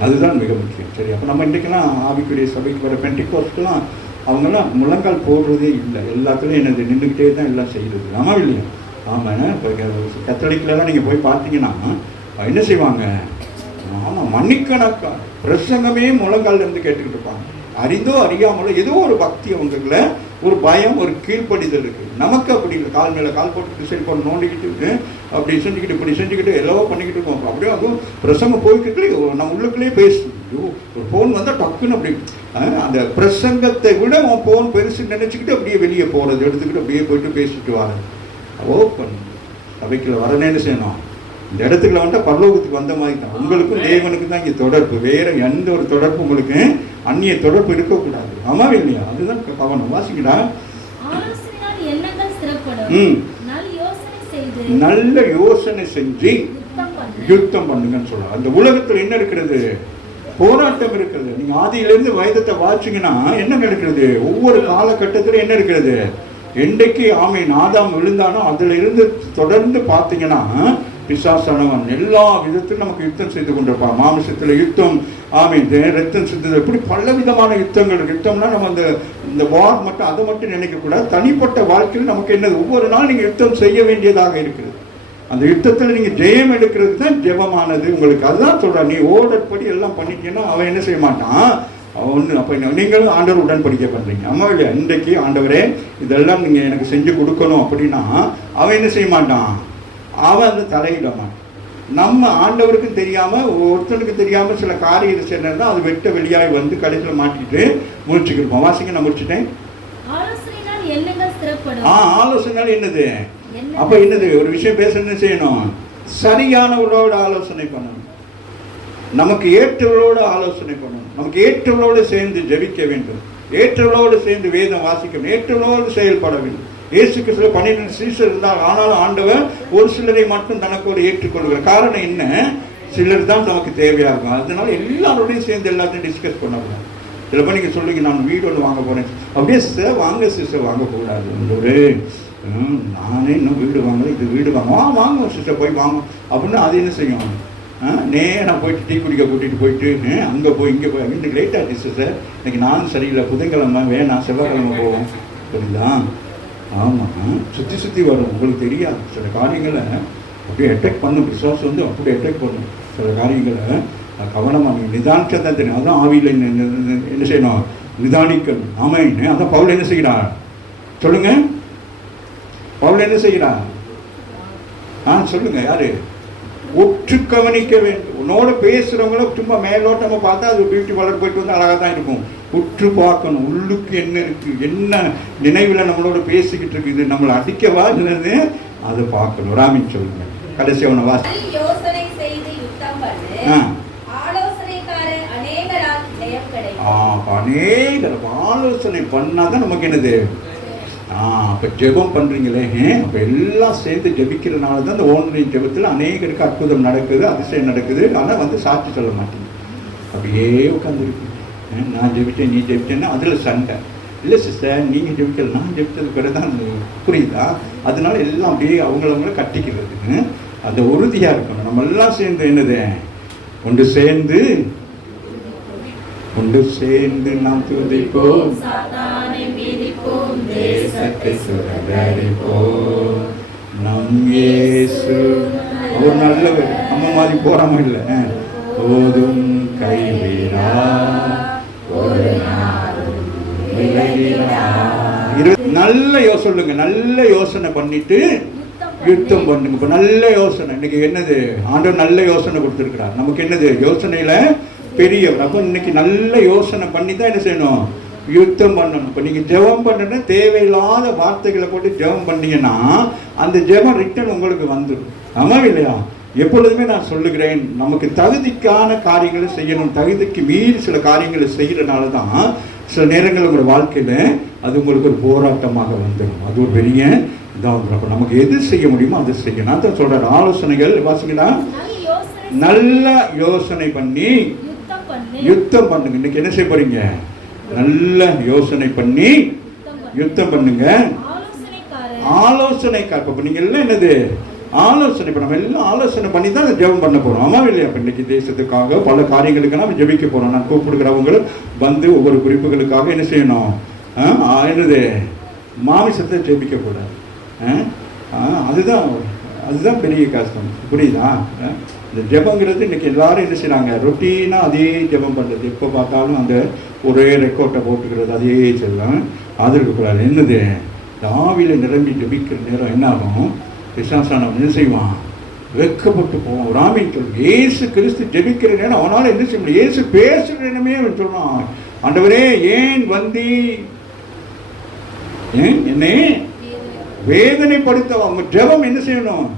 அதுதான் மிக முக்கியம். சரி, அப்போ நம்ம இன்றைக்கெல்லாம் ஆவிக்குரிய சபைக்கு வர பெண்டிகோஸ்ட்லாம் அவங்கெல்லாம் முழங்கால் போடுறதே இல்லை. எல்லாத்துலேயும் என்னது நின்றுக்கிட்டே தான் எல்லாம் செய்கிறது. ஆமாம் இல்லையா? ஆமாம். இப்போ கத்தோலிக்கிலலாம் நீங்கள் போய் பார்த்தீங்கன்னா என்ன செய்வாங்க? ஆமாம், மணிக்கணக்கா பிரசங்கமே முழங்கால் இருந்து கேட்டுக்கிட்டு இருப்பாங்க. அறிந்தோ அறியாமலோ ஏதோ ஒரு பக்தி அவங்களுக்குள்ள, ஒரு பயம், ஒரு கீழ்ப்படிதல் இருக்குது. நமக்கு அப்படி இல்லை. கால் மேலே கால் போட்டுக்கிட்டு சரி பண்ண நோண்டிக்கிட்டு அப்படி செஞ்சுக்கிட்டு இப்படி செஞ்சுக்கிட்டு எல்லாம் பண்ணிக்கிட்டு இருக்கோம். அப்படியே அதுவும் பிரசங்கம் போய்க்கிட்டு நம்ம உள்ளுக்குள்ளேயே பேசுவோம். ஒரு ஃபோன் வந்தால் டக்குன்னு அப்படி அந்த பிரசங்கத்தை விட உன் ஃபோன் பெருசு நினச்சிக்கிட்டு அப்படியே வெளியே போகிறது, எடுத்துக்கிட்டு அப்படியே போயிட்டு பேசிட்டு வரேன். ஓப்பன் சபைக்குள்ள வரனேன்னு செய்யணும். இந்த இடத்துக்குள்ள வந்துட்டால் பரலோகத்துக்கு வந்த மாதிரி தான். உங்களுக்கும் தேவனுக்கு தான் இங்கே தொடர்பு. வேற எந்த ஒரு தொடர்பு உங்களுக்கு அந்நிய தொடர்பு இருக்கக்கூடாது. ஆமாம் இல்லையா? அதுதான் கவனம். வாசிக்கடா. நல்ல யோசனை செஞ்சு யுத்தம் பண்ணுங்கன்னு சொல்றாங்க. அந்த உலகத்தில் என்ன இருக்கிறது? போராட்டம் இருக்கிறது. நீங்க ஆதியிலிருந்து வேதத்தை வாசிங்கன்னா என்ன நடக்கிறது? ஒவ்வொரு காலகட்டத்திலும் என்ன இருக்கிறது? என்றைக்கு ஆதாம் விழுந்தானோ அதுல இருந்து தொடர்ந்து பார்த்தீங்கன்னா பிசாசானவன் எல்லா விதத்திலும் நமக்கு யுத்தம் செய்து கொண்டிருப்பான். மாமிசத்தில் யுத்தம், ரத்தம் சிந்தது, இப்படி பல விதமான யுத்தங்கள். யுத்தம்னா நம்ம இந்த வார் மட்டும் அதை மட்டும் நினைக்கக்கூடாது. தனிப்பட்ட வாழ்க்கையில் நமக்கு என்ன ஒவ்வொரு நாள் நீங்கள் யுத்தம் செய்ய வேண்டியதாக இருக்கிறது. அந்த யுத்தத்தில் நீங்கள் ஜெயம் எடுக்கிறது தான் ஜெபமானது உங்களுக்கு. அதுதான் சொல்கிறேன். நீ ஓடற்படி எல்லாம் பண்ணிட்டீங்கன்னா அவன் என்ன செய்ய மாட்டான்? ஒன்று. அப்போ நீங்களும் ஆண்டவர் உடன்படிக்கை பண்ணுறீங்க. அம்மா இல்லையா? இன்றைக்கு ஆண்டவரே இதெல்லாம் நீங்கள் எனக்கு செஞ்சு கொடுக்கணும் அப்படின்னா அவன் என்ன செய்ய மாட்டான்? அவன் அந்த தலையிட மாட்டான். நம்ம ஆண்டவருக்கும் தெரியாமல், ஒருத்தனுக்கு தெரியாமல் சில காரியத்தை செய்யறதுனா அது வெட்ட வெளியாகி வந்து கடைசியில் மாட்டிட்டு முடிச்சுக்கிருப்போம். வாசிங்க, நான் முடிச்சுட்டேன். ஆலோசனை என்னது? அப்போ என்னது? ஒரு விஷயம் பேசணும்னு செய்யணும், சரியானவர்களோட ஆலோசனை பண்ணணும், நமக்கு ஏற்றவர்களோடு ஆலோசனை பண்ணணும், நமக்கு ஏற்றவர்களோடு சேர்ந்து ஜெபிக்க வேண்டும், ஏற்றவர்களோடு சேர்ந்து வேதம் வாசிக்கணும், ஏற்றவர்களோடு செயல்பட வேண்டும். இயேசு கிறிஸ்துவ 12 சீஷர் இருந்தால், ஆனாலும் ஆண்டவர் ஒரு சிலரை மட்டும் தனக்கு ஒரு ஏற்றுக்கொள்கிறார். காரணம் என்ன? சிலர் தான் நமக்கு தேவையாகும். அதனால எல்லாரோடையும் சேர்ந்து எல்லாத்தையும் டிஸ்கஸ் பண்ணக்கூடாது. சில பேர் நீங்கள் சொல்லுங்க, நான் வீடு ஒன்று வாங்க போனேன், அப்படியே சிஸ்டர் வாங்க, சிஸ்டர் வாங்கக்கூடாது. ஒரு நானே இன்னும் வீடு வாங்கல, இது வீடு வாங்க சிஸ்டர் போய் வாங்க அப்படின்னு அது என்ன செய்யும்? நேராக போயிட்டு டீ குடிக்க கூட்டிகிட்டு போயிட்டு அங்கே போய் இங்கே போய் இன்னைக்கு லேட் ஆகிடுச்சு சார், இன்னைக்கு நானும் சரியில்லை, புதன்கிழமை வேணாம், செவ்வாய்க்கிழமை போவோம். புரியுதா? ஆமாம், சுற்றி வரும். உங்களுக்கு தெரியாது சில காரியங்களை அப்படியே அட்டாக் பண்ணும். விசுவாசம் வந்து அப்படியே அட்டாக் பண்ணும். சில காரியங்களை கவனமாக நீங்கள் நிதானிச்சா தான் தெரியும். அதுதான் ஆவியில் என்ன செய்யணும்? நிதானிக்கணும். ஆமாம், அதான் பவுல் என்ன செய்கிறார் சொல்லுங்க. பவுல் என்ன செய்கிறார்? சொல்லுங்க. யாரு? உற்று கவனிக்க வேண்டும். உன்னோட பேசுகிறவங்கள சும்மா மேலோட்டமாக பார்த்தா அது பியூட்டி பார்லர் போயிட்டு வந்து அழகாக தான் இருக்கும். உற்று பார்க்கணும், உள்ளுக்கு என்ன இருக்குது, என்ன நினைவில் நம்மளோட பேசிக்கிட்டு இருக்குது, நம்மளை அடிக்கவா இல்லைன்னு அதை பார்க்கணும். ராமின் சொல்லுங்க. கடைசி அவனை வாசி. அநேகர் ஆலோசனை பண்ணாதான் நமக்கு என்னது? அப்போ ஜெபம் பண்ணுறீங்களே, அப்போ எல்லாம் சேர்ந்து ஜெபிக்கிறதுனால தான் இந்த ஓன்லைன் ஜெபத்தில் அநேகருக்கு அற்புதம் நடக்குது, அதிசயம் நடக்குது. ஆனால் வந்து சாட்சி சொல்ல மாட்டீங்க, அப்படியே உட்காந்துருக்கு. நான் ஜெபிச்சேன், நீ ஜெபிச்சேன்னா அதில் சண்டை. இல்லை சிஸ்டர் நீங்கள் ஜெபிக்கல, நான் ஜெபிச்சது பிறகு தான் புரியுதா? அதனால எல்லாம் அப்படியே அவங்கள கட்டிக்கிறது. அந்த உறுதியாக இருக்கணும். நம்ம எல்லாம் சேர்ந்து என்னது, ஒன்று சேர்ந்து நாம் துதிப்போம், தேசத்தை சுதந்தரிப்போம். நம் இயேசு அவர் நல்லவர், நம்ம மாதிரி போறாம இல்லை. போதும் கைவிடா நல்ல யோசனை, நல்ல யோசனை பண்ணிட்டு யுத்தம் பண்ணுங்க. இப்போ நல்ல யோசனை இன்னைக்கு என்னது, ஆண்டவர் நல்ல யோசனை கொடுத்துருக்கிறார் நமக்கு. என்னது யோசனையில பெரியவர். அப்போ இன்னைக்கு நல்ல யோசனை பண்ணி தான் என்ன செய்யணும், யுத்தம் பண்ணணும். இப்போ நீங்கள் ஜெபம் பண்ணுன்னா தேவையில்லாத வார்த்தைகளை போட்டு ஜெபம் பண்ணீங்கன்னா அந்த ஜெபம் ரிட்டன் உங்களுக்கு வந்துடும். ஆமாம் இல்லையா? எப்பொழுதுமே நான் சொல்லுகிறேன், நமக்கு தகுதிக்கான காரியங்களை செய்யணும். தகுதிக்கு மீறி சில காரியங்களை செய்கிறனால தான் சில நேரங்கள் உங்களோட வாழ்க்கையில் அது உங்களுக்கு ஒரு போராட்டமாக வந்துடும். அது ஒரு பெரிய இதாக. அப்போ நமக்கு எது செய்ய முடியுமோ அதை செய்யணும். நான் தான் சொல்கிறேன், ஆலோசனைகள் வாசிங்கன்னா நல்ல யோசனை பண்ணி யுத்தம் பண்ணுங்க. இன்னைக்கு என்ன செய்ய போறீங்க, நல்ல யோசனை பண்ணி யுத்தம் பண்ணுங்க. ஆலோசனைக்காக இப்போ நீங்கள் எல்லாம் என்னது ஆலோசனை. இப்போ நம்ம எல்லாம் ஆலோசனை பண்ணி தான் ஜெபம் பண்ண போகிறோம். ஆமாம் இல்லையா? இப்போ இன்னைக்கு தேசத்துக்காக பல காரியங்களுக்கு நம்ம ஜெபிக்க போகிறோம். நான் கூப்பிடுகிறவங்க வந்து ஒவ்வொரு குறிப்புகளுக்காக என்ன செய்யணும், என்னது மாமிசத்தை ஜெபிக்கக்கூடாது. அதுதான் பெரிய கஷ்டம். புரியுதா? இந்த ஜெபங்கிறது இன்னைக்கு எல்லாரும் என்ன செய்யறாங்க, ரொட்டீனாக அதே ஜெபம் பண்ணுறது. எப்போ பார்த்தாலும் அந்த ஒரே ரெக்கார்டை போட்டுக்கிறது, அதே செல்லம். அது இருக்கக்கூடாது. என்னது, இந்த ஆவியில் நிரம்பி ஜெபிக்கிற நேரம் என்ன ஆகும், பிசாசானவன் என்ன செய்வான், வெக்கப்பட்டு போவான். ராமின் சொல், ஏசு கிறிஸ்து ஜெபிக்கிற நேரம் அவனால் என்ன செய்ய முடியும், ஏசு பேசுகிற நேரமே அவன் சொல்லுவான், ஆண்டவரே ஏன் வந்தி, என்னை வேதனைப்படுத்த. அவங்க ஜெபம் என்ன செய்யணும்,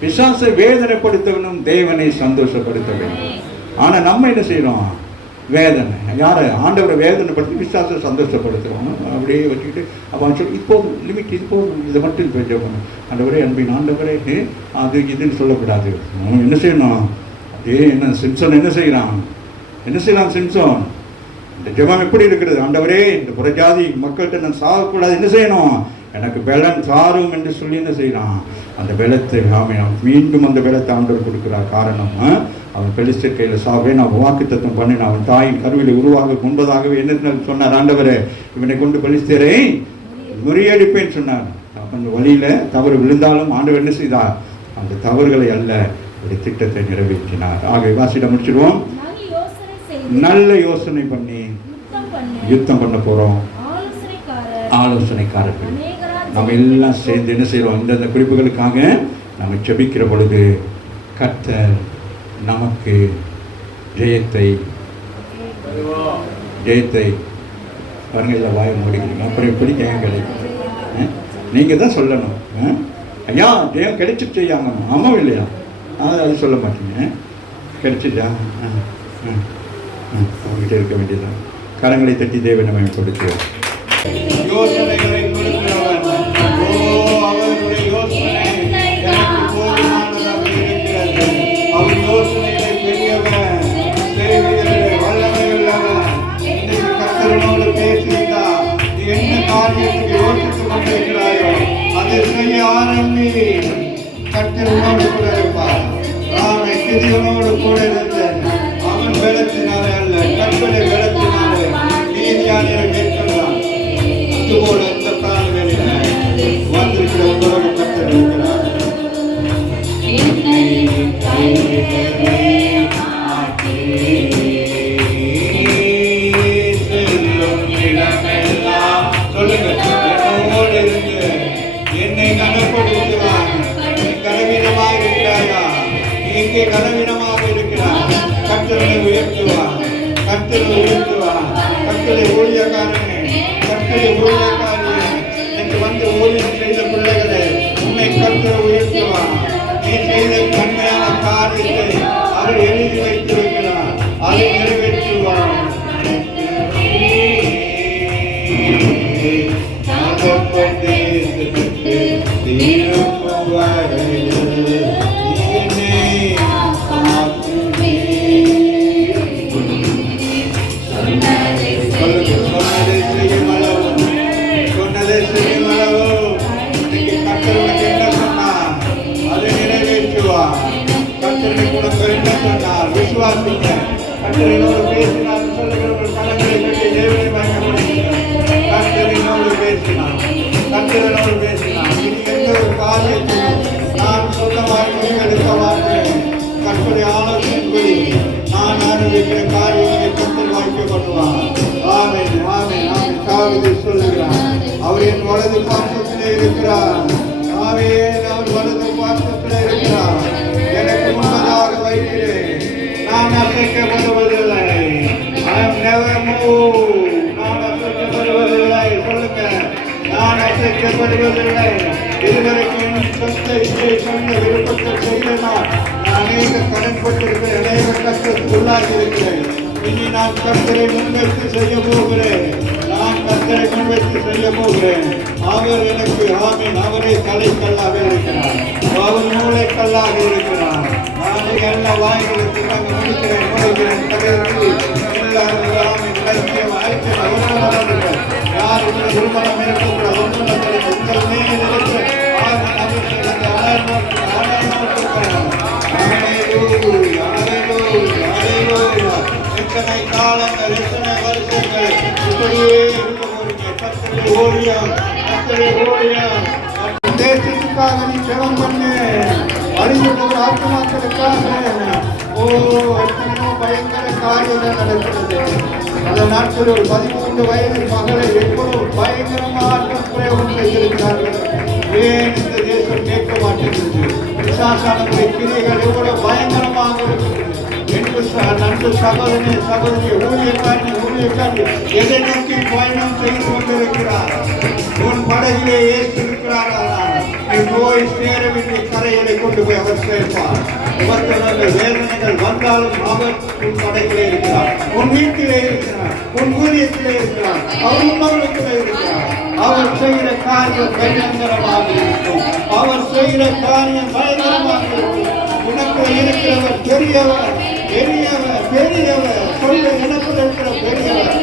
பிசாசை வேதனைப்படுத்தணும், தேவனை சந்தோஷப்படுத்த வேண்டும். ஆனால் நம்ம என்ன செய்யறோம், வேதனை யாரை, ஆண்டவரை வேதனைப்படுத்தி பிசாசை சந்தோஷப்படுத்துகிறோம். அப்படியே வச்சுக்கிட்டு அப்போ சொல்லி இப்போ லிமிட், இது போதும், இதை மட்டும் ஜெபம். ஆண்டவரே அன்பின் ஆண்டவரே அது இதுன்னு சொல்லக்கூடாது. என்ன செய்யணும், அதே என்ன சிம்சன் என்ன செய்யலாம் சிம்சன், இந்த ஜெபம் எப்படி இருக்கிறது, ஆண்டவரே இந்த புறஜாதி மக்கள்கிட்ட நான் சாகக்கூடாது, என்ன செய்யணும், எனக்கு பலன் சாரும் என்று சொல்லி என்ன செய்யலாம், அந்த பலத்தை மீண்டும் அந்த பலத்தை ஆண்டவர் கொடுக்கிறார். காரணம், அவன் பெலிஸ்தர் கையில் சாவே நான் வாக்குத்தத்தம் பண்ணினான். அவன் தாயின் கருவிலை உருவாக முன்பதாகவே என்ன சொன்னார், ஆண்டவரே இவனை கொண்டு பெலிஸ்தரை முறியடிப்பேன்னு சொன்னார். அப்போ அந்த வழியில் தவறு விழுந்தாலும் ஆண்டவர் என்ன செய்தார், அந்த தவறுகளை அல்ல, ஒரு திட்டத்தை நிறைவேற்றினார். ஆக வாசிட முடிச்சிடுவோம். நல்ல யோசனை பண்ணி யுத்தம் பண்ண போகிறோம். ஆலோசனைக்காரர்கள் நம்ம எல்லாம் சேர்ந்து என்ன செய்கிறோம், இந்த குறிப்புகளுக்காக நம்ம ஜெபிக்கிற பொழுது கர்த்தர் நமக்கு ஜெயத்தை பாருங்க. இல்லை வாயை மூடிக்கிறீங்க, அப்புறம் எப்படி ஜெயம் கிடைக்கும், நீங்கள் தான் சொல்லணும். ஐயா ஜெயம் கிடைச்சிட்டு செய்யாங்க, ஆமாம் இல்லையா? அது சொல்ல மாட்டீங்க, கிடைச்சிட்டா அவங்ககிட்ட இருக்க வேண்டியதான். கரங்களை தட்டி தேவனை கொடுத்து யோசனைகளை கொடுக்கிறவன், அவருடைய யோசனை எனக்கு போதுமானதாக இருக்கிறது. அவர் யோசனைகளை பெரியவன், செய்திகளை வல்லமை உள்ளவன். இன்னைக்கு கர்த்தரோடு பேசியிருந்தா, நீ என்ன காரியத்துக்கு யோசித்துக் கொண்டிருக்கிறாயோ அதை செய்ய ஆரம்பி. கர்த்தரோடு கூட இருப்பார். அவன் கிதியோனோடு கூட இருந்தேன். அவன் பலத்தினாலே அல்ல, கர்த்தருடைய பலத்தினாலே நீதியான கேட்கிறான். போல இந்த பிராணிகளில் வந்திருக்கிற உறவு கர்த்தர் இருக்கிறார். என்னோடு இருந்து என்னை கனப்படுத்துவார். நீ கனவீனமாக இருக்கிறாயா, நீ இங்கே கனவீனமாக இருக்கிறார். கர்த்தரை உயர்த்துவார், கர்த்தரை ஊழியக்காரனே, கர்த்தரை ஊழியக்காரியே, எனக்கு வந்து ஊழியம் செய்த பிள்ளைகளே, உன்னை கர்த்தர் உயர்த்துவார். நீ செய்த நன்மையான காரியத்தை அவர் எழுதி வைத்திருக்கிறார், அதை நிறைவேற்றுவார். சொன்னதை செய்யும் அளவு பண்ணுவார். ஆமென், ஆமென், ஆமென். தாவீது சொல்லுகிறார், அவர் என் வலது பாசத்திலே இருக்கிறார். ஆமென், அவர் வலது பாசத்திலே இருக்கிறார். எனக்கு முன்பதாக வைக்கிறேன், நான் அசைக்கப்படுவதில்லை. I am never moved. நான் அசைக்கப்படுவதில்லை. சொல்லுங்க, நான் அசைக்கப்படுவதில்லை. இதுவரைக்கும் சொந்த இச்சை சொந்த விருப்பத்தை செய்தனால் நான் அநேக கடன்பட்டிருக்கிறேன், அநேக கஷ்டத்துள்ளாகி இருக்கிறேன். இனி நான் கர்த்தரை முன்வைத்து செய்ய போகிறேன். நான் கர்த்தரை முன்வைத்து செய்ய போகிறேன். அவர் எனக்கு ஆமீன், அவரே தலைக்கல்லாக இருக்கிறார், அவர் மூளைக்கல்லாக இருக்கிறார். நான் எல்லா வாய்களுக்கு நாங்கள் முடிக்கிறேன், முடிக்கிறேன் தலைவருக்கு எல்லாரும் ஆமீன் லட்சியம் ஐக்கியம் அவசரமாக யார் உங்களை திருமணம் மேற்கொள்ள ஒன்றுமத்தில் உங்கள் மீது இருக்கிற எத்தனை காலங்கள் எத்தனை வருஷங்கள் இப்படியே இருக்க போறீங்க. கர்த்தருடைய ஊழியம், கர்த்தருடைய ஊழியம். தேசத்துக்காக நீ ஜெபம் பண்ணு, அழிந்துள்ள ஆத்மாக்களுக்காக. ஓ, எத்தனையோ பயங்கர காரியங்கள் நடக்கிறது. அந்த நாட்கள் ஒரு 13 வயது மகளை எவ்வளவு பயங்கரமாக பிரயோகம் செய்திருக்கிறார்கள். ஏன் இந்த தேசம் கேட்க மாட்டேங்கிறது? பிசாசானவருடைய கிரியைகள் எவ்வளவு பயங்கரமாக இருக்கிறது என்று நன்று சகோதரனே சகோதரி ஊழியக்காரி எதை நோக்கி பயணம் செய்து கொண்டிருக்கிறார்? உன் படகிலே ஏற்றி இருக்கிறாரா? நீ போய் சேர வேண்டிய கரைகளை கொண்டு போய் அவர் சேர்ப்பார். வேதனைகள் வந்தாலும் அவர் உன் படகிலே இருக்கிறார், உன் வீட்டிலே இருக்கிறார், உன் ஊழியத்திலே இருக்கிறார், அவர் உணவகத்திலே இருக்கிறார். அவர் செய்கிற காரியம் பயங்கரமாக இருக்கும். அவர் செய்கிற காரியம் பயங்கரமாக இருக்கும். உனக்கு இருக்கிறவர் பெரியவர், பெரியவர், பெரியவர். சொல்ல எனக்கு இருக்கிற பெரியவர்.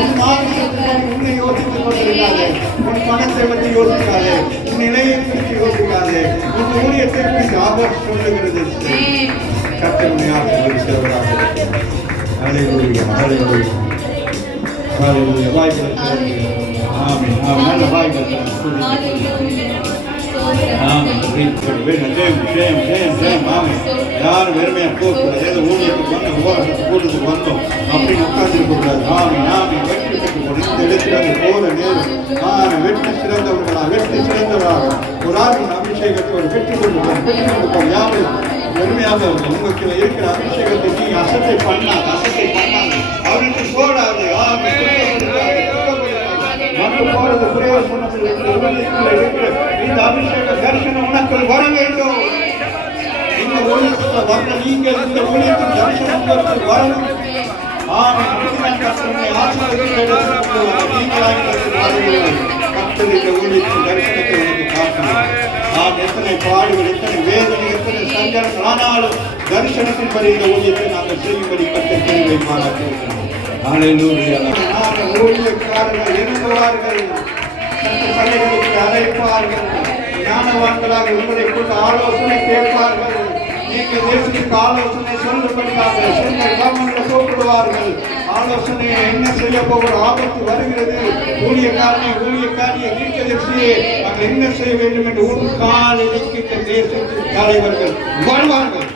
உன் மாநிலத்தில் உன்னை யோசித்துக் கொண்டிருக்காதே, உன் பணத்தை பற்றி யோசிக்காதே, உன் நிலையை குறித்து யோசிக்காதே, உன் ஊழியத்தை குறித்து அவர் சொல்லுகிறது. கர்த்தருடைய ஆசீர்வாதம் சிறப்பாக. ஹல்லேலூயா, ஹல்லேலூயா, ஹல்லேலூயா. வாய்ப்பு ஆமென். நல்ல வாய்ப்பு. யாரும் வெறுமையா போகக்கூடாது. ஏதோ ஊழியத்துக்கு வந்து கூட்டத்துக்கு வந்தோம் அப்படின்னு உட்கார்ந்துருக்கக்கூடாது. வெற்றி பெற்று போன இந்த இடத்துல போற நேரம் வெற்றி சிறந்தவர்களா, வெற்றி சிறந்தவர்களா ஒரு ஆர்வம் அபிஷேகத்தை ஒரு வெற்றி கொண்டு யாரும் வெறுமையாக உங்களுக்கு இருக்கிற அபிஷேகத்தை நீ அசத்தை பண்ணாது அவருக்கு போடாது. போறது பிரயோசனத்தில் இந்த அபிஷேக தரிசனம் உனக்கு வர வேண்டும். இந்த ஊழியத்தில் வந்த நீங்கள் இந்த ஊழியத்தின் தரிசனம் உங்களுக்கு வரணும். கர்த்தருடைய ஊழியத்தின் தரிசனத்தை உனக்கு காட்டணும். எத்தனை பாடுகள், எத்தனை வேதனை, எத்தனை சங்கடங்கள், ஆனாலும் தரிசனத்தின்படி இந்த ஊழியத்தை நாங்கள் செய்யும்படி கர்த்தர் கிருபை பாராட்டுகிறோம். ஊழியக்காரர்கள் எழுதுவார்கள், பள்ளிகளுக்கு அழைப்பார்கள், ஞானவான்களாக உங்களை கொண்டு ஆலோசனை கேட்பார்கள். நீங்கள் தேசத்துக்கு ஆலோசனை சொல்லும்படியாக கூப்பிடுவார்கள். ஆலோசனை என்ன செய்ய போகிற ஆபத்து வருகிறது, ஊழியக்காரியை தீர்க்கதரிசியே நாங்கள் என்ன செய்ய வேண்டும் என்று ஒரு கால் இணைக்கின்ற தேசத்தின் தலைவர்கள் வருவார்கள்.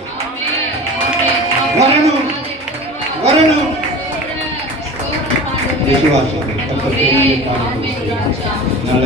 வரணும், வரணும். விசுவாசம் நல்ல